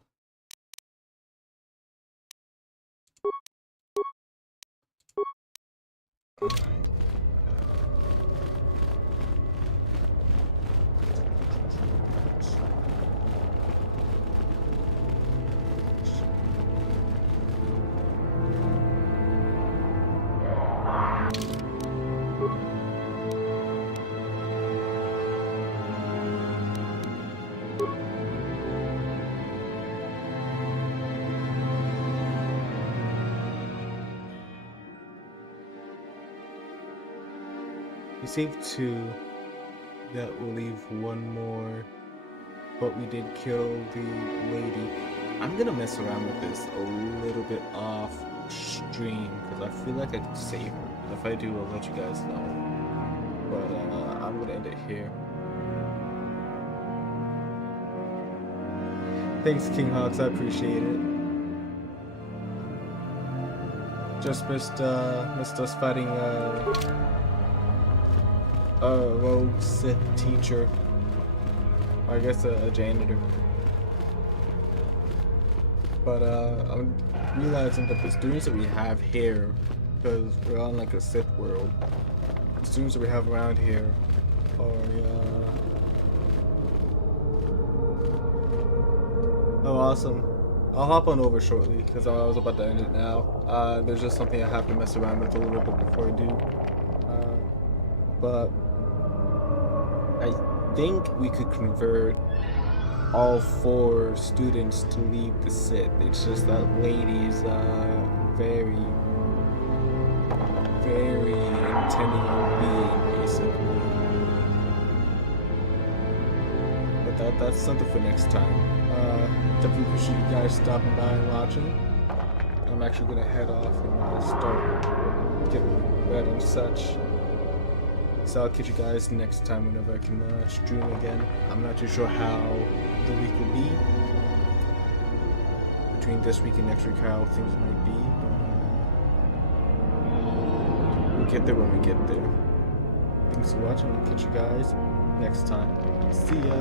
We saved 2. That will leave 1 more. But we did kill the lady. I'm gonna mess around with this a little bit off stream because I feel like I could save her. And if I do, I'll let you guys know. But I'm gonna end it here. Thanks, King Hawks. I appreciate it. Just missed us fighting a rogue Sith teacher. Or I guess a janitor. But I'm realizing that the students that we have here, because we're on like a Sith world, the students that we have around here are oh, awesome. I'll hop on over shortly because I was about to end it now. There's just something I have to mess around with a little bit before I do. But I think we could convert all 4 students to leave the Sith. It's just that lady's very intending on being, basically. But that's something for next time. Definitely appreciate you guys stopping by and watching. I'm actually gonna head off and start getting read and such. So I'll catch you guys next time whenever I can stream again. I'm not too sure how the week will be. Between this week and next week, how things might be. But we'll get there when we get there. Thanks for watching. I'll catch you guys next time. See ya.